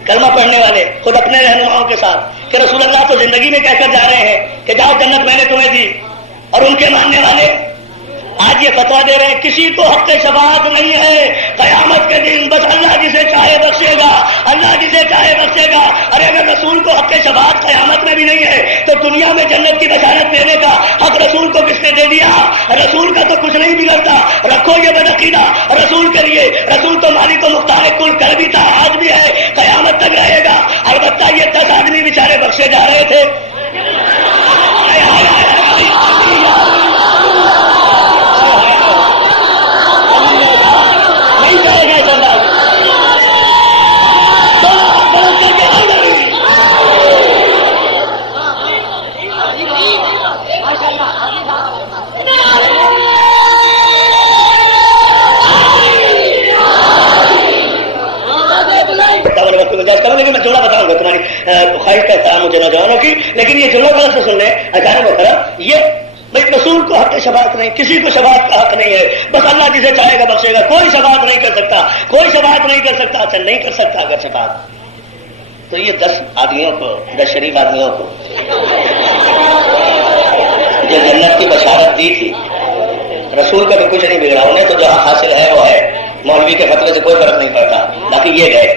کلمہ پڑھنے والے خود اپنے رہنماؤں کے ساتھ کہ رسول اللہ تو زندگی میں کہہ کر جا رہے ہیں کہ جاؤ جنت میں نے تمہیں دی، اور ان کے ماننے والے آج یہ فتویٰ دے رہے ہیں کسی کو حق شفاعت نہیں ہے قیامت کے دن، بس اللہ جسے چاہے بخشے گا، اللہ جسے چاہے بخشے گا. ارے اگر رسول کو حق شفاعت قیامت میں بھی نہیں ہے تو دنیا میں جنت کی بشارت دینے کا حق رسول کو کس نے دے دیا؟ رسول کا تو کچھ نہیں بگڑتا. رکھو یہ بدعقیدہ رسول کے لیے، رسول تو مالک و مختار کل کر بھی تھا، آج بھی ہے، قیامت تک رہے گا. البتہ یہ 10 آدمی بیچارے بخشے جا رہے تھے. لیکن میں جملہ بتاؤں گا تمہاری خواہش کرتا ہے مجھے نوجوانوں کی، لیکن یہ جملہ غلط سے سن لیں اچانک وغیرہ. یہ رسول کو حق شفاعت نہیں، کسی کو شفاعت کا حق نہیں ہے، بس اللہ جسے چاہے گا بخشے گا. کوئی شفاعت نہیں کر سکتا، کوئی شفاعت نہیں کر سکتا. اچھا نہیں کر سکتا اگر شفاعت، تو یہ 10 آدمیوں کو، 10 شریف آدمیوں کو جو جنت کی بشارت دی تھی، رسول کا بھی کچھ نہیں بگڑا، انہیں تو جو حق حاصل ہے وہ ہے، مولوی کے فتوے سے کوئی فرق نہیں پڑتا. باقی یہ گئے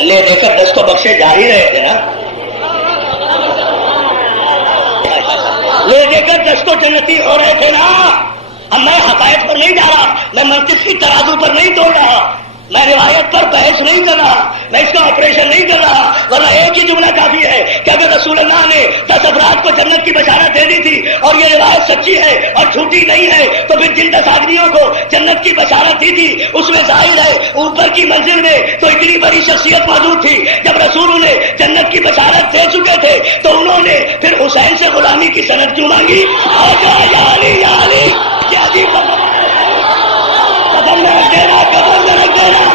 لے دے کر 10 کو بخشے جا ہی رہے تھے نا، لے دے کر 10 کو جنتی ہو رہے تھے نا. اب میں حقائق پر نہیں جا رہا، میں منطق کی ترازو پر نہیں توڑ رہا، میں روایت پر بحث نہیں کر رہا، میں اس کا آپریشن نہیں کر رہا. ورنہ ایک ہی جملہ کافی ہے کہ اگر رسول اللہ نے 10 افراد کو جنت کی بشارت دے دی تھی اور یہ روایت سچی ہے اور جھوٹی نہیں ہے، تو پھر جن 10 آدمیوں کو جنت کی بشارت دی تھی اس میں ظاہر ہے اوپر کی منزل میں تو اتنی بڑی شخصیت موجود تھی. جب رسول انہیں جنت کی بشارت دے چکے تھے تو انہوں نے پھر حسین سے غلامی کی سند کیوں مانگی؟ قدم میں رکھ دینا، قدم میں رکھ دینا.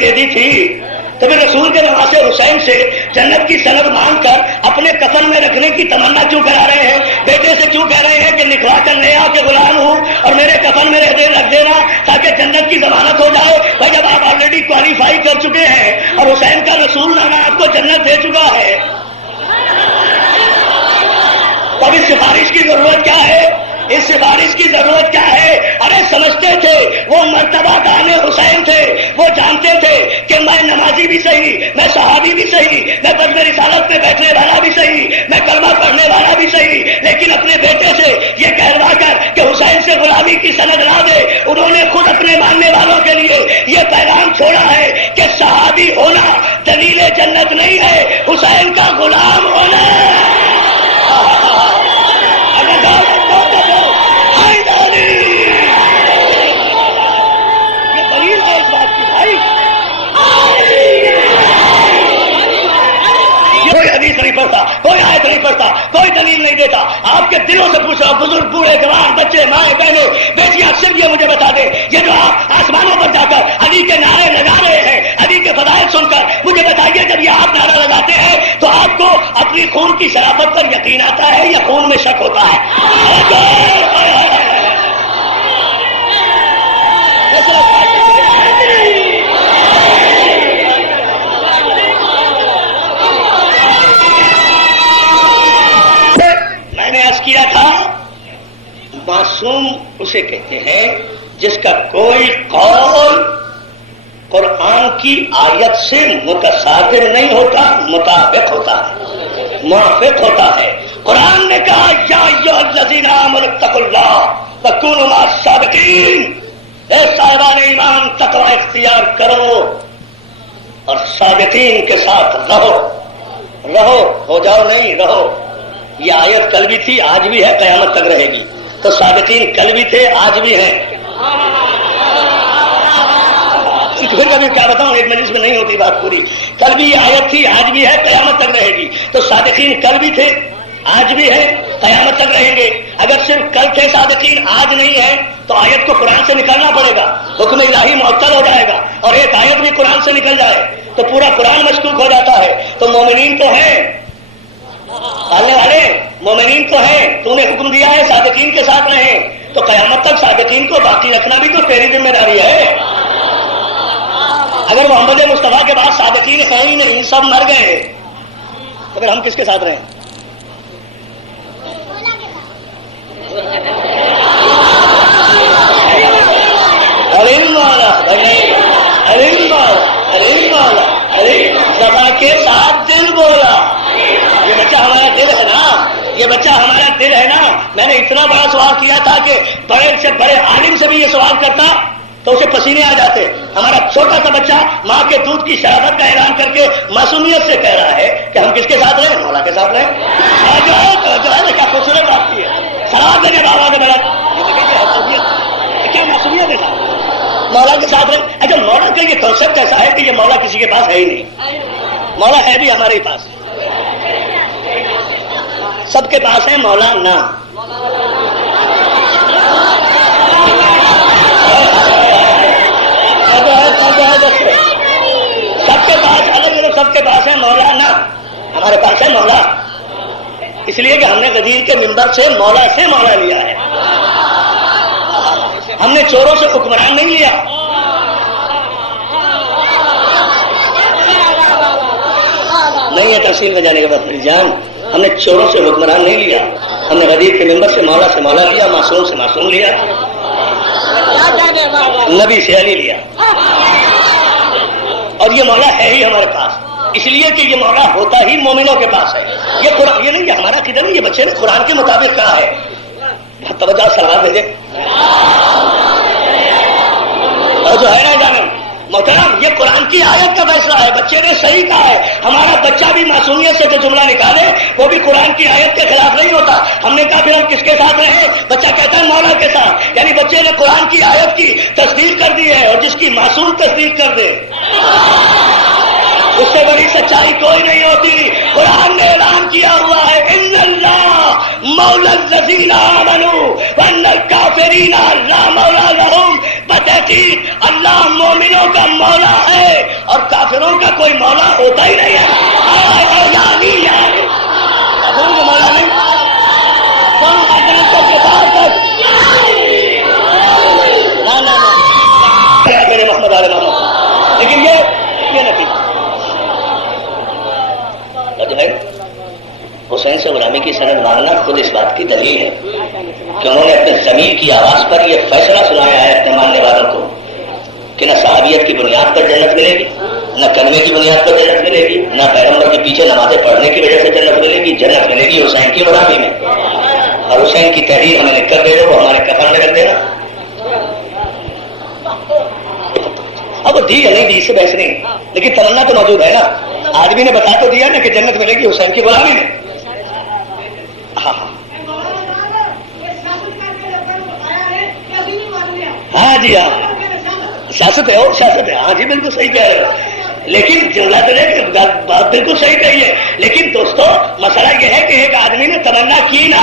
دے دی تھی تو پھر رسول کے نواسے حسین سے جنت کی سند مانگ کر اپنے کفن میں رکھنے کی تمنا کیوں کرا رہے ہیں؟ بیٹے سے کیوں کہہ رہے ہیں کہ لکھوا کر لے آ کے غلام ہوں اور میرے کفن میں رکھ دینا تاکہ جنت کی ضمانت ہو جائے؟ بھائی جب آپ آلریڈی کوالیفائی کر چکے ہیں اور حسین کا رسول نامہ آپ کو جنت دے چکا ہے، تو اب اس سفارش کی ضرورت کیا ہے؟ اس سفارش کی ضرورت کیا ہے؟ ارے سمجھتے تھے وہ مرتبہ دان حسین تھے، وہ جانتے تھے کہ میں نمازی بھی صحیح، میں صحابی بھی صحیح، میں بزم رسالت میں بیٹھنے والا بھی صحیح، میں کلمہ پڑھنے والا بھی صحیح، لیکن اپنے بیٹے سے یہ کہلوا کر کہ حسین سے غلامی کی سند لا دے، انہوں نے خود اپنے ماننے والوں کے لیے یہ پیغام چھوڑا ہے کہ صحابی ہونا دلیل جنت نہیں ہے، حسین کا غلام ہونا. کوئی آیت نہیں پڑھتا، کوئی دلیل نہیں دیتا. آپ کے دلوں سے پوچھ رہا ہوں، بزرگ بوڑھے جوان بچے مائیں بہنیں بیٹیاں، صرف یہ مجھے بتا دیں، یہ جو آپ آسمانوں پر جا کر علی کے نعرے لگا رہے ہیں، علی کے فضائل سن کر مجھے بتائیے جب یہ آپ نعرہ لگاتے ہیں تو آپ کو اپنی خون کی شرافت پر یقین آتا ہے یا خون میں شک ہوتا ہے؟ کیا تھا معصوم اسے کہتے ہیں جس کا کوئی قول قرآن کی آیت سے متصادم نہیں ہوتا، مطابق ہوتا ہے، موافق ہوتا ہے۔ قرآن نے کہا یا ایھا الذین آمنوا اتقوا اللہ وکونوا مع الصادقین، اے صاحبان ایمان تقوی اختیار کرو اور صادقین کے ساتھ رہو، ہو جاؤ نہیں، رہو۔ یہ آیت کل بھی تھی، آج بھی ہے، قیامت تک رہے گی۔ تو صادقین کل بھی تھے، آج بھی ہیں۔ پھر کبھی کیا بتاؤں، ایک مجلس میں نہیں ہوتی بات پوری۔ کل بھی یہ آیت تھی، آج بھی ہے، قیامت تک رہے گی۔ تو صادقین کل بھی تھے، آج بھی ہے، قیامت تک رہیں گے۔ اگر صرف کل تھے صادقین، آج نہیں ہے، تو آیت کو قرآن سے نکالنا پڑے گا، حکم الہی معطل ہو جائے گا، اور ایک آیت بھی قرآن سے نکل جائے تو پورا قرآن مشکوک ہو جاتا ہے۔ تو مومنین تو ہیں، پالنے والے مومنین تو ہیں، تو نے حکم دیا ہے صادقین کے ساتھ رہیں، تو قیامت تک صادقین کو باقی رکھنا بھی تو تیری ذمہ داری ہے۔ اگر محمد مصطفیٰ کے بعد صادقین ہیں ہی نہیں، سب مر گئے، تو پھر ہم کس کے ساتھ رہیں؟ سبا کے ساتھ دل بولا، یہ بچہ ہمارا دل ہے نا، یہ بچہ ہمارا دل ہے نا۔ میں نے اتنا بڑا سوال کیا تھا کہ بڑے سے بڑے عالم سے بھی یہ سوال کرتا تو اسے پسینے آ جاتے۔ ہمارا چھوٹا سا بچہ ماں کے دودھ کی شہادت کا اعلان کر کے معصومیت سے کہہ رہا ہے کہ ہم کس کے ساتھ رہیں؟ مولا کے ساتھ رہیں۔ جو ہے کیا خوبصورت بات کی ہے، سلام دینے بابا کے بڑا کیا معصومیت ہے صاحب، مولا کے ساتھ رہیں۔ اچھا مولا کا یہ کانسیپٹ ایسا ہے کہ یہ مولا کسی کے پاس ہے ہی نہیں، مولا ہے بھی ہمارے ہی پاس، سب کے پاس ہے مولا نام۔ سب کے پاس الگ الگ، سب کے پاس ہے مولا نام، ہمارے پاس ہے مولا، اس لیے کہ ہم نے غدیر کے منبر سے مولا لیا ہے۔ ہم نے چوروں سے حکمران نہیں لیا، نہیں ہے تفصیل میں جانے کے بعد میری جان، ہم نے چوروں سے حکمران نہیں لیا، ہم نے غدیر کے منبر سے مولا لیا، معصوم سے معصوم لیا، نبی سے علی لیا، اور یہ مولا ہے ہی ہمارے پاس، اس لیے کہ یہ مولا ہوتا ہی مومنوں کے پاس ہے۔ یہ قرآن، یہ نہیں کہ ہمارا کدھر نہیں، یہ بچے نے قرآن کے مطابق کہا ہے۔ توجہ سلام بھیجے اور جو ہے نا جانم محترم، یہ قرآن کی آیت کا فیصلہ ہے، بچے نے صحیح کہا ہے۔ ہمارا بچہ بھی معصومیت سے جو جملہ نکالے وہ بھی قرآن کی آیت کے خلاف نہیں ہوتا۔ ہم نے کہا پھر ہم کس کے ساتھ رہیں؟ بچہ کہتا ہے مولا کے ساتھ، یعنی بچے نے قرآن کی آیت کی تصدیق کر دی ہے، اور جس کی معصوم تصدیق کر دے اس سے بڑی سچائی کوئی نہیں ہوتی۔ قرآن نے اعلان کیا ہوا ہے ان اللہ مولا الذین آمنوا وان الکافرین لا مولا لهم، بتحقیق اللہ مومنوں کا مولا ہے اور کافروں کا کوئی مولا ہوتا ہی نہیں ہے۔ مولا نہیں ہے، کافروں کا مولا نہیں، کون عدالت کے پاس ہے؟ نہ میرے محمد علیہ محمد، لیکن یہ نتیجہ جو ہے حسین سے غلامی کی سند ماننا خود اس بات کی دلیل ہے کہ انہوں نے اپنے ضمیر کی آواز پر یہ فیصلہ سنایا ہے اپنے ماننے والوں کو کہ نہ صحابیت کی بنیاد پر جنت ملے گی، نہ کلمے کی بنیاد پر جنت ملے گی، نہ پیغمبر کے پیچھے نمازیں پڑھنے کی وجہ سے جنت ملے گی، جنت ملے گی حسین کی غلامی میں، اور حسین کی تحریر ہمیں لکھ کر دے دو، وہ ہمارے کفن میں رکھ دینا۔ اب وہ دی یا نہیں دی اس سے بحث نہیں، لیکن تمنا تو موجود ہے نا۔ آدمی نے بتا تو دیا نا کہ جنت ملے گی حسین کی غلامی میں۔ ہاں جی ہاں، سیاست ہے، اور سیاست ہے، ہاں جی بالکل صحیح کہہ رہے ہو، لیکن جملہ تو بات بالکل صحیح کہی ہے، لیکن دوستو مسئلہ یہ ہے کہ ایک آدمی نے تمنا کی نا،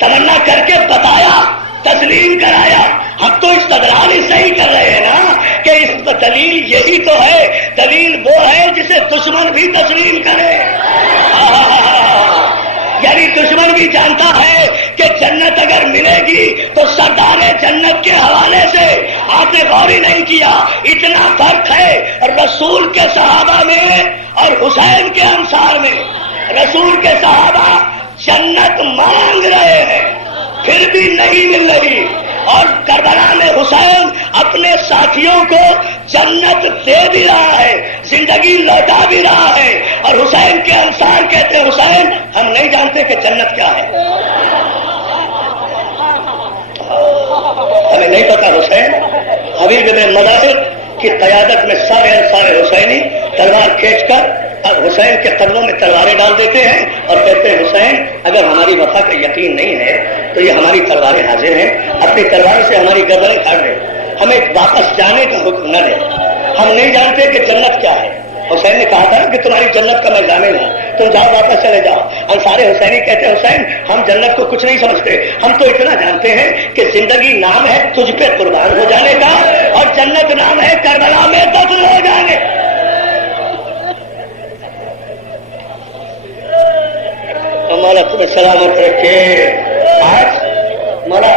تمنا کر کے بتایا، تسلیم کرایا، ہم تو استدلال ہی صحیح کر رہے ہیں نا کہ اس دلیل یہی تو ہے، دلیل وہ ہے جسے دشمن بھی تسلیم کرے۔ یعنی دشمن بھی جانتا ہے کہ جنت اگر ملے گی تو سردار جنت کے حوالے سے آپ نے غور ہی نہیں کیا، اتنا فرق ہے رسول کے صحابہ میں اور حسین کے انصار میں۔ رسول کے صحابہ جنت مانگ رہے ہیں پھر بھی نہیں مل رہی، اور کربلا میں حسین ساتھیوں کو جنت دے بھی رہا ہے، زندگی لوٹا بھی رہا ہے، اور حسین کے انصار کہتے ہیں حسین ہم نہیں جانتے کہ جنت کیا ہے، ہمیں نہیں پتا۔ حسین حبیب بن مظاہر کی قیادت میں سارے انصار حسینی تلوار کھینچ کر اب حسین کے قدموں میں تلواریں ڈال دیتے ہیں اور کہتے ہیں حسین اگر ہماری وفا کا یقین نہیں ہے تو یہ ہماری تلواریں حاضر ہیں، اپنی تلوار سے ہماری گردنیں کاٹ دیں، ہمیں واپس جانے کا حکم نہ دیں، ہم نہیں جانتے کہ جنت کیا ہے۔ حسین نے کہا تھا کہ تمہاری جنت کا میں ضامن ہوں، تم جاؤ واپس چلے جاؤ۔ انصار حسینی کہتے ہیں حسین ہم جنت کو کچھ نہیں سمجھتے، ہم تو اتنا جانتے ہیں کہ زندگی نام ہے تجھ پہ قربان ہو جانے کا، اور جنت نام ہے کربلا میں دفن ہو جانے۔ مولا تمہیں سلامت رکھے، آج مولا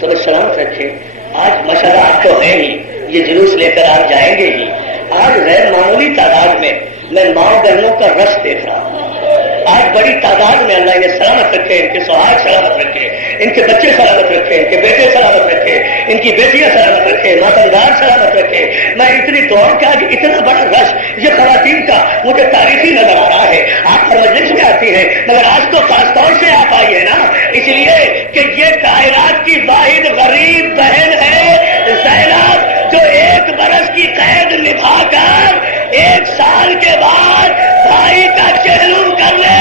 تمہیں سلامت رکھے، آج مشاہدہ تو ہے ہی، یہ جلوس لے کر آپ جائیں گے ہی۔ آج غیر معمولی تعداد میں ماؤں بہنوں کا رش دیکھ رہا ہوں، آج بڑی تعداد میں اللہ انہیں سلامت رکھے، ان کے سہاگ سلامت رکھے، ان کے بچے سلامت رکھے، ان کے بیٹے سلامت رکھے، ان کی بیٹیاں سلامت رکھے، ماتمدار سلامت رکھے۔ میں اتنی دوڑ کا کہ اتنا بڑا رش یہ خواتین کا مجھے تاریخی نظر آ رہا ہے، آپ ہر مجلس میں آتی ہیں مگر آج تو خاص طور سے آپ آئی ہے نا، اس لیے کہ یہ کائنات کی واحد غریب بہن ہے زینب، جو 1 برس کی قید نبھا کر 1 سال کے بعد بھائی کا چہلم کر لے،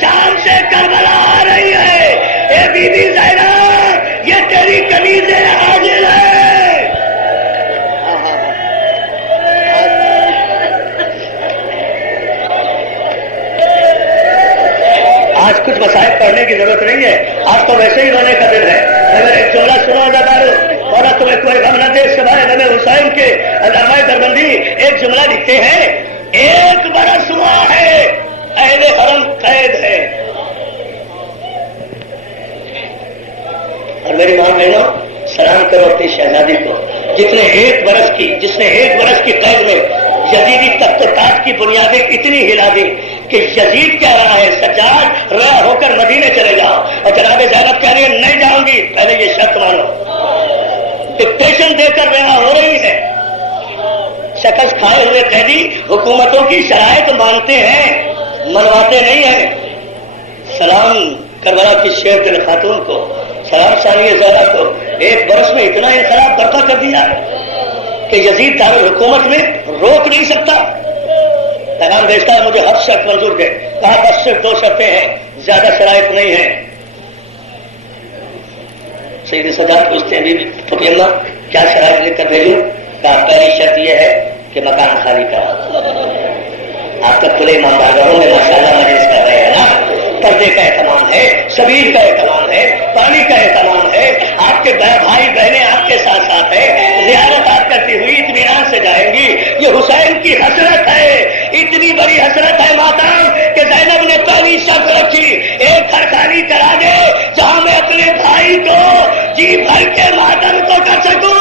شام سے کربلا آ رہی ہے، اے بی بی زینب یہ تیری قمیض حاضر ہے۔ آج کچھ مسائل پڑھنے کی ضرورت نہیں ہے، آج تو ویسے ہی رونے کا دن ہے۔ اگر ایک جملہ سنو دارو مولا تمہیں کوئی غم نہ دے، سوائے غم حسین کے علامہ دربندی ایک جملہ لکھتے ہیں 1 برس ہوا ہے اہل حرم قید ہے، اور میری ماں بہنوں سلام کرو اپنی شہزادی کو جس نے 1 برس کی قید میں یزیدی تخت تاج کی بنیادیں اتنی ہلا دی کہ یزید کہہ رہا ہے سجاد رہا ہو کر مدینے چلے جاؤ، اور جناب زینب کہہ رہی ہے نہیں جاؤں گی، پہلے یہ شرط مانو، ڈکٹیشن دے کر رہا ہو رہی ہے۔ شکست کھائے ہوئے قیدی حکومتوں کی شرائط مانتے ہیں، منواتے نہیں ہیں۔ سلام کربلا کی شیر دل خاتون کو، سلام ثانیہ زہرا کو 1 برس میں اتنا انقلاب برپا کر دیا کہ یزید دارالحکومت میں روک نہیں سکتا۔ پیغام بھیجتا ہے مجھے ہر شرط منظور دے، کہا بس صرف 2 شرطیں ہیں، زیادہ شرائط نہیں ہیں۔ سید سادات پوچھتے ہیں پھپھی اللہ کیا شرائط لے کر بھیجوں؟ کہا پہلی شرط یہ ہے کہ مکان خالی کرا۔ آپ کا کھلے ایمانداروں میں ماشاءاللہ مجلس کر رہے ہیں نا، پردے کا اہتمام ہے، شبیر کا اہتمام ہے، پانی کا اہتمام ہے، آپ کے بھائی بہنیں آپ کے ساتھ ساتھ ہیں، زیارت آپ کرتی ہوئی اطمینان سے جائیں گی۔ یہ حسین کی حسرت ہے، اتنی بڑی حسرت ہے ماتم کہ زینب نے پہلی شرط رکھی 1 گھر خالی کرا دے جہاں میں اپنے بھائی کو جی بھر کے ماتم کو کر سکوں۔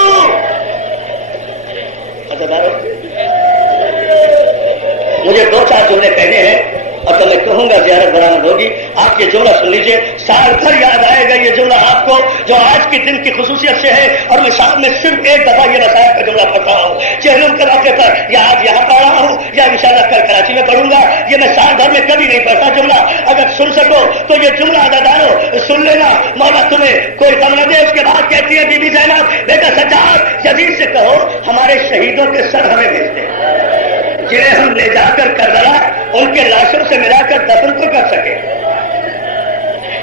مجھے 2-4 جملے کہنے ہیں اور تو میں کہوں گا زیارت برآمد ہوگی۔ آپ یہ جملہ سن لیجئے، سال بھر یاد آئے گا یہ جملہ آپ کو جو آج کے دن کی خصوصیت سے ہے، اور میں ساتھ میں صرف 1 دفعہ یہ مسائل کا جملہ پڑھتا ہوں چہلم کے موقع پر، یا آج یہاں پڑھ رہا ہوں یا انشاءاللہ کل کراچی میں پڑھوں گا۔ یہ میں سال بھر میں کبھی نہیں پڑھتا جملہ، اگر سن سکو تو یہ جملہ عزادارو سن لینا، مولا تمہیں کوئی غم نہ دے۔ اس کے بعد کہتی ہے بی بی زینب بیٹا سجاد یزید سے کہو ہمارے شہیدوں کے سر ہمیں بھیج دے، جنہیں ہم لے جا کر کربلا ان کے لاشوں سے ملا کر دفن کو کر سکے۔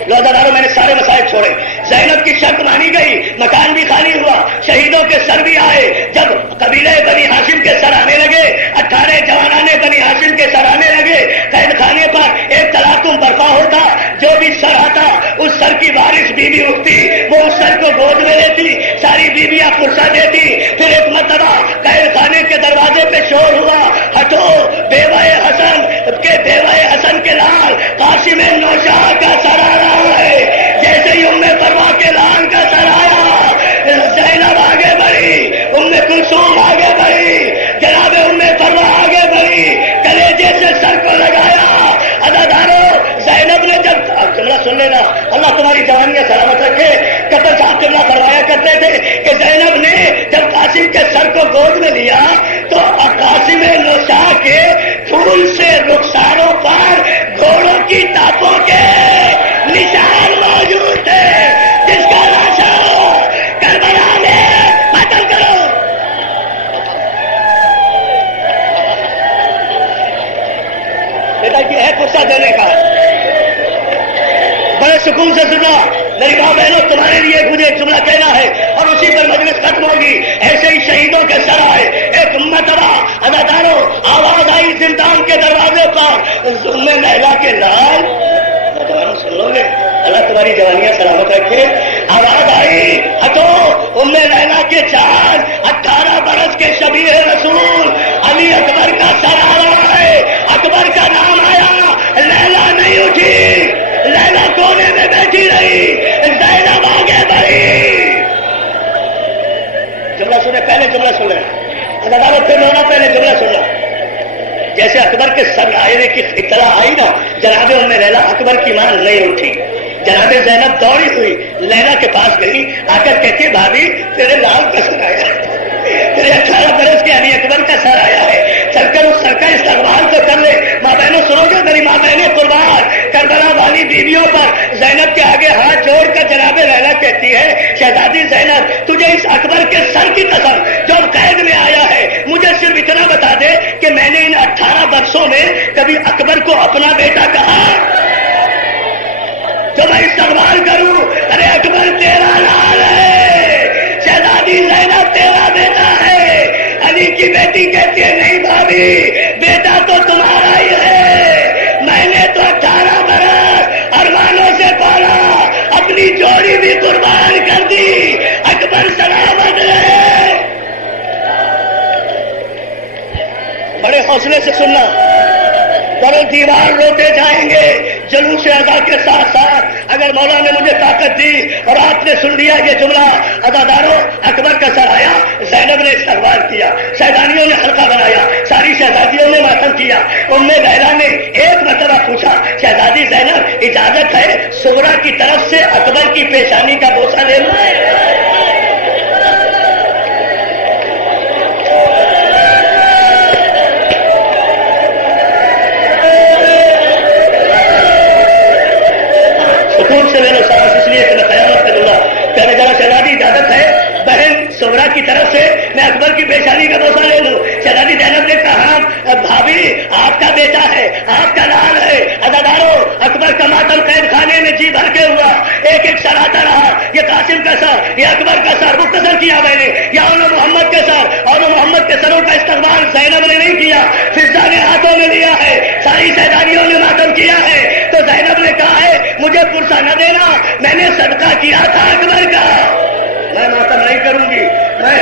روزہ داروں میں نے سارے مسائل چھوڑے، زینب کی شرط مانی گئی، مکان بھی خالی ہوا، شہیدوں کے سر بھی آئے۔ جب قبیلے بنی ہاشم کے سر آنے لگے، 18 جوانان بنی ہاشم کے سر آنے لگے، قید خانے پر ایک تلاطم برپا ہوتا، جو بھی سر آتا اس سر کی وارث بیوی اٹھتی، وہ اس سر کو گود میں لیتی، ساری بیویاں فرصہ دیتی۔ پھر ایک مرتبہ قید خانے کے دروازے پہ شور ہوا، ہٹو بیوہ حسن کے، بیوہ حسن کے لال قاسم نوشاہ کا سر آ رہا ہے۔ جیسے ہی فروا کے لال کا سر آیا، زینب آگے بڑھی، کلثوم آگے بڑھی، جناب فروا آگے بڑھی، کلیجے سے سر کو لگایا۔ ادادارو زینب نے جب جملہ سن لینا، اللہ تمہاری جوانیاں سلامت رکھے، قطر صاحب جملہ فرمایا کرتے تھے کہ زینب نے جب قاسم کے سر کو گود میں لیا تو قاسم نوشا کے پھول سے رخساروں پر گھوڑوں کی ٹاپوں کے نشان موجود تھے، جس کا لاشا کربلا میں قتل کرو۔ بیٹا یہ ہے غصہ دینے کا، بڑے سکون سے سنا۔ میری ماں بہنوں تمہارے لیے مجھے ایک جملہ کہنا ہے اور اسی پر مجلس ختم ہوگی۔ ایسے ہی شہیدوں کے سر آئے، ایک مرتبہ اداداروں آواز آئی زندان کے دروازے پر، ام لیلا کے لال، نوجوانوں سن لو گے، اللہ تمہاری جوانیاں سلامت رکھے۔ آواز آئی ہٹو، ام لیلا کے چاند 18 برس کے شبیہ رسول علی اکبر کا سر آ رہا ہے۔ اکبر کا نام آیا، لیلا نہیں اٹھی، لیلا کونے میں بیٹھی رہی، زینب آگے بڑھی۔ جملہ سنے، پہلے جملہ سنے، پھر رونا، پہلے جملہ سننا۔ جیسے اکبر کے سر آئے کی اطلاع آئی نا، جناب ام لیلا اکبر کی ماں نہیں اٹھی، جناب زینب دوڑی ہوئی لیلا کے پاس گئی، آ کر کہتی بھابھی تیرے لال کا سر آیا، تیرے 18 برس کے علی اکبر کا سر آیا ہے، چل کر اس سر کا استقبال تو کر لے۔ ماں بہنوں سنو گے، میری ماں بہنیں قربان، کربلا والی بیویوں پر زینب کے آگے ہاتھ جوڑ کر جناب لیلا کہتی ہے شہزادی زینب تجھے اس اکبر کے سر کی قسم جو قید میں آیا ہے، مجھے صرف اتنا بتا دے کہ میں نے ان 18 برسوں میں کبھی اکبر کو اپنا بیٹا کہا جو میں استقبال کروں؟ ارے اکبر تیرا لال ہے، شہزادی زینب تیرا بیٹا ہے۔ علی کی بیٹی کہتی ہے نہیں بھابھی، بیٹا تو تمہارا ہی ہے، میں نے تو 18 برس ارمانوں سے پالا، اپنی جوڑی بھی قربان کر دی، اکبر سلامت رہے۔ بڑے حوصلے سے سننا، کرو دیوار روتے جائیں گے جلوس ادا کے ساتھ ساتھ۔ اگر مولا نے مجھے طاقت دی اور آپ نے سن لیا یہ جملہ، اداداروں اکبر کا سر آیا، زینب نے استقبال کیا، شہزادیوں نے حلقہ بنایا، ساری شہزادیوں نے ماتم کیا۔ ام لیلا نے ایک مرتبہ پوچھا شہزادی زینب اجازت ہے صغرا کی طرف سے اکبر کی پیشانی کا بوسہ لے لوں؟ سے میرے ساتھ اس لیے کہ میں قیامت کر دوں کہنے جانا شہزادی اجازت ہے بہن صغرا کی طرف سے میں اکبر کی پیشانی کا بوسہ لے لوں؟ شہزادی زینب نے کہا بھابھی آپ کا بیٹا ہے، آپ کا لال ہے۔ اداداروں اکبر کا ماتم قید خانے میں جی بھر کے ہوا، ایک ایک سر آتا رہا، یہ قاسم کا سر، یہ اکبر کا سر مختصر کیا میں نے، یا محمد کے سر اور محمد کے سروں کا استقبال زینب نے نہیں کیا، فضا نے ہاتھوں میں لیا ہے، ساری شہزادیوں نے ماتم کیا ہے۔ تو زینب نے کہا ہے مجھے پرسہ نہ دینا، میں نے صدقہ کیا تھا اکبر کا، میں ماتم نہیں کروں گی۔ میں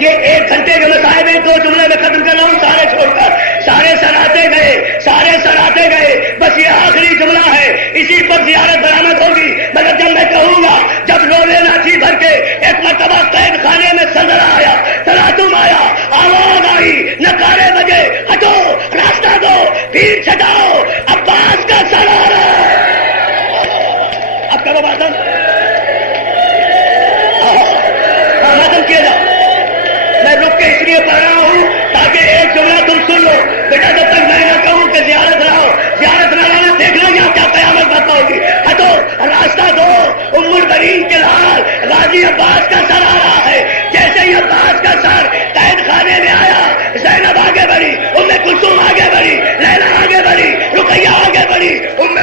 یہ 1 گھنٹے کے مسائل میں 2 جملے میں ختم کر رہا ہوں، سارے چھوڑ کر، سارے سر آتے گئے، سارے سر آتے گئے، بس یہ آخری جملہ ہے، اسی پر زیارت برآمد ہوگی۔ مگر جب میں کہوں گا، جب رو لینا جی بھر کے، ایک مرتبہ قید خانے میں سلزلہ آیا، تلاطم آیا، آواز آئی، نکارے بجے، ہٹو، راستہ دو، بھیڑ چھٹاؤ، عباس کا سر آ رہا ہے۔ اب کرو ماتم، ماتم کیا جاؤ۔ میں رک کے اس لیے پڑھ رہا ہوں تاکہ ایک جملہ تم سن لو۔ بیٹا جب تک میں نہ کہوں کہ زیارت لاؤ، زیارت نہ لانا دیکھنا کیا کیا قیامت برپا ہوگی۔ ہٹو، راستہ دو، ام البنین کے لال غازی عباس کا سر آ رہا ہے۔ جیسے ہی عباس کا سر قید خانے میں آیا، زینب آگے بڑھی، ام کلثوم آگے بڑھی، لیلا آگے بڑھی، رقیہ آگے بڑھی، ام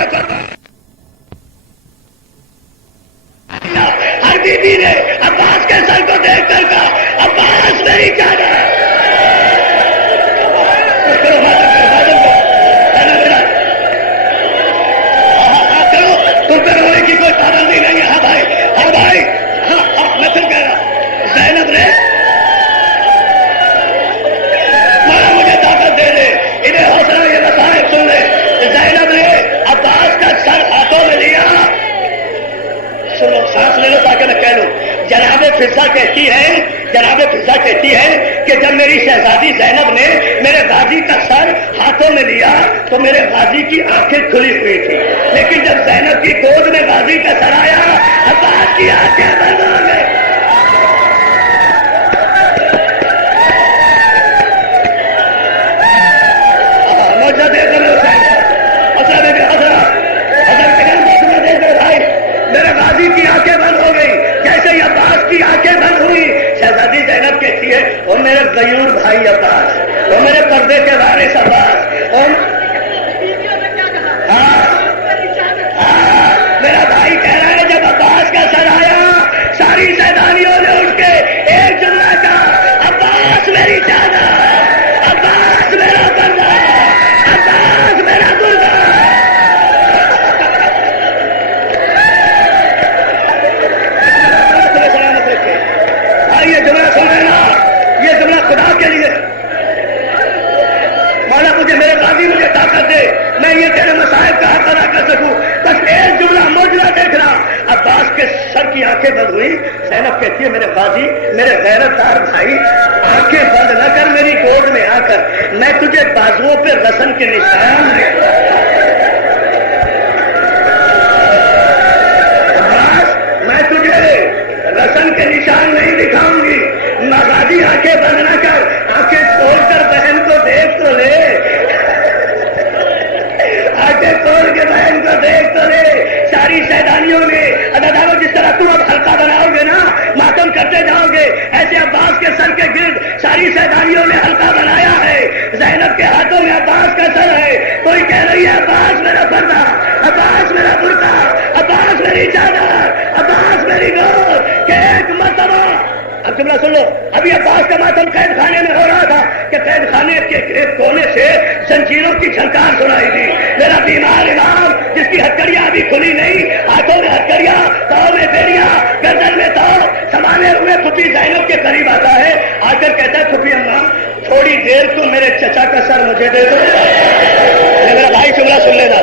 ہر بی بی نے عباس کے سر کو دیکھ کر کہا عباس میری جان ہے۔ تم پہ رونے کی کوئی پابندی نہیں ہے۔ ہاں بھائی، ہاں بھائی، ہاں میں پھر کہہ رہا زینب نے مجھے طاقت دے دے، انہیں حوصلہ یہ مسائل سن لے۔ زینب نے عباس کا سر ہاتھوں میں لیا، سنو سانس لے لو تاکہ میں کہہ لوں۔ جناب فضا کہتی ہے کہ جب میری شہزادی زینب نے میرے غازی کا سر ہاتھوں میں لیا تو میرے غازی کی آنکھیں کھلی ہوئی تھی، لیکن جب زینب کی گود میں غازی کا سر آیا عباس کی آنکھیں بند ہو گئی۔ غازی کی آنکھیں بند ہو گئی، جیسے ہی عباس کی آنکھیں بند ہوئی، شہزادی زینب کہتی ہے وہ میرے غیور بھائی عباس، وہ میرے پردے کے وارث عباس، میرا بھائی کہہ رہا ہے جب عباس کا سر آیا ساری سیدانیوں نے اٹھ کے ایک جملہ کہا، عباس میری چادر، عباس میرا پردہ، عباس میرا درگا۔ یہ جملہ سن لینا، یہ جملہ خدا کے لیے، مولا مجھے میرے غازی مجھے طاقت دے، میں یہ تیرے مصائب کا حق ادا کر سکوں، بس ایک جملہ معجزہ دیکھنا۔ عباس کے سر کی آنکھیں بند ہوئی، زینب کہتی ہے میرے غازی، میرے غیرت دار بھائی، آنکھیں بند نہ کر، میری گود میں آ کر میں تجھے بازوؤں پہ رسن کے نشان دے، عباس میں تجھے رسن کے نشان نہیں دکھاؤں گی، غازی آنکھیں بند نہ کر، آنکھیں کھول کر بہن کو دیکھ تو لے، آنکھیں کھول کے بہن کو دیکھ تو لے۔ ساری سیدانیوں نے ادادارو جس طرح تم اب حلقہ بناؤ گے نا، ماتم کرتے جاؤ گے، ایسے عباس کے سر کے گرد ساری سیدانیوں نے حلقہ بنایا ہے۔ زینب کے ہاتھوں میں عباس کا سر ہے، کوئی کہہ رہی ہے عباس میرا پردہ، عباس میرا برقع، عباس میری چادر، عباس میری گود، کہ ایک مرتبہ اب جملہ سن لو، ابھی عباس کا ماتم قید خانے میں ہو رہا تھا کہ قید خانے کے ایک کونے سے زنجیروں کی جھنکار سنائی دی، میرا بیمار امام جس کی ہتھکڑیاں ابھی کھلی نہیں، ہاتھوں میں ہتھکڑیاں، پاؤں میں بیڑیاں، گردن میں تاؤ سنبھالے ہوئے پھپھی زینب کے قریب آتا ہے، آ کر کہتا ہے پھپھی اماں تھوڑی دیر تو میرے چچا کا سر مجھے دے دو۔ میرا بھائی جملہ سن لینا،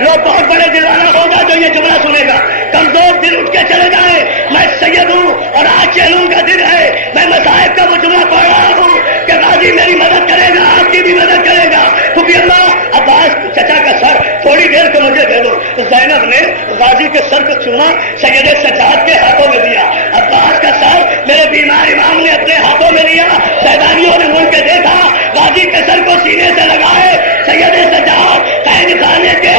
لوگ بہت بڑے دل والا ہوگا جو یہ جملہ سنے گا، کمزور دل اٹھ کے چلے جائے، میں سید ہوں اور آج چیلوں کا دن ہے، میں مصائب کا وہ جملہ پڑھ رہا ہوں کہ غازی میری مدد کرے گا، آپ کی بھی مدد کرے گا۔ پھپھی اماں عباس چچا کا سر تھوڑی دیر کو مجھے دے دو۔ زینب نے غازی کے سر کو چوما، سید سجاد کے ہاتھوں میں دیا، عباس کا سر میرے بیمار امام نے اپنے ہاتھوں میں لیا، سیدانیوں نے مڑ کے دیکھا، غازی کے سر کو سینے سے لگائے، سید سجاد قید خانے کے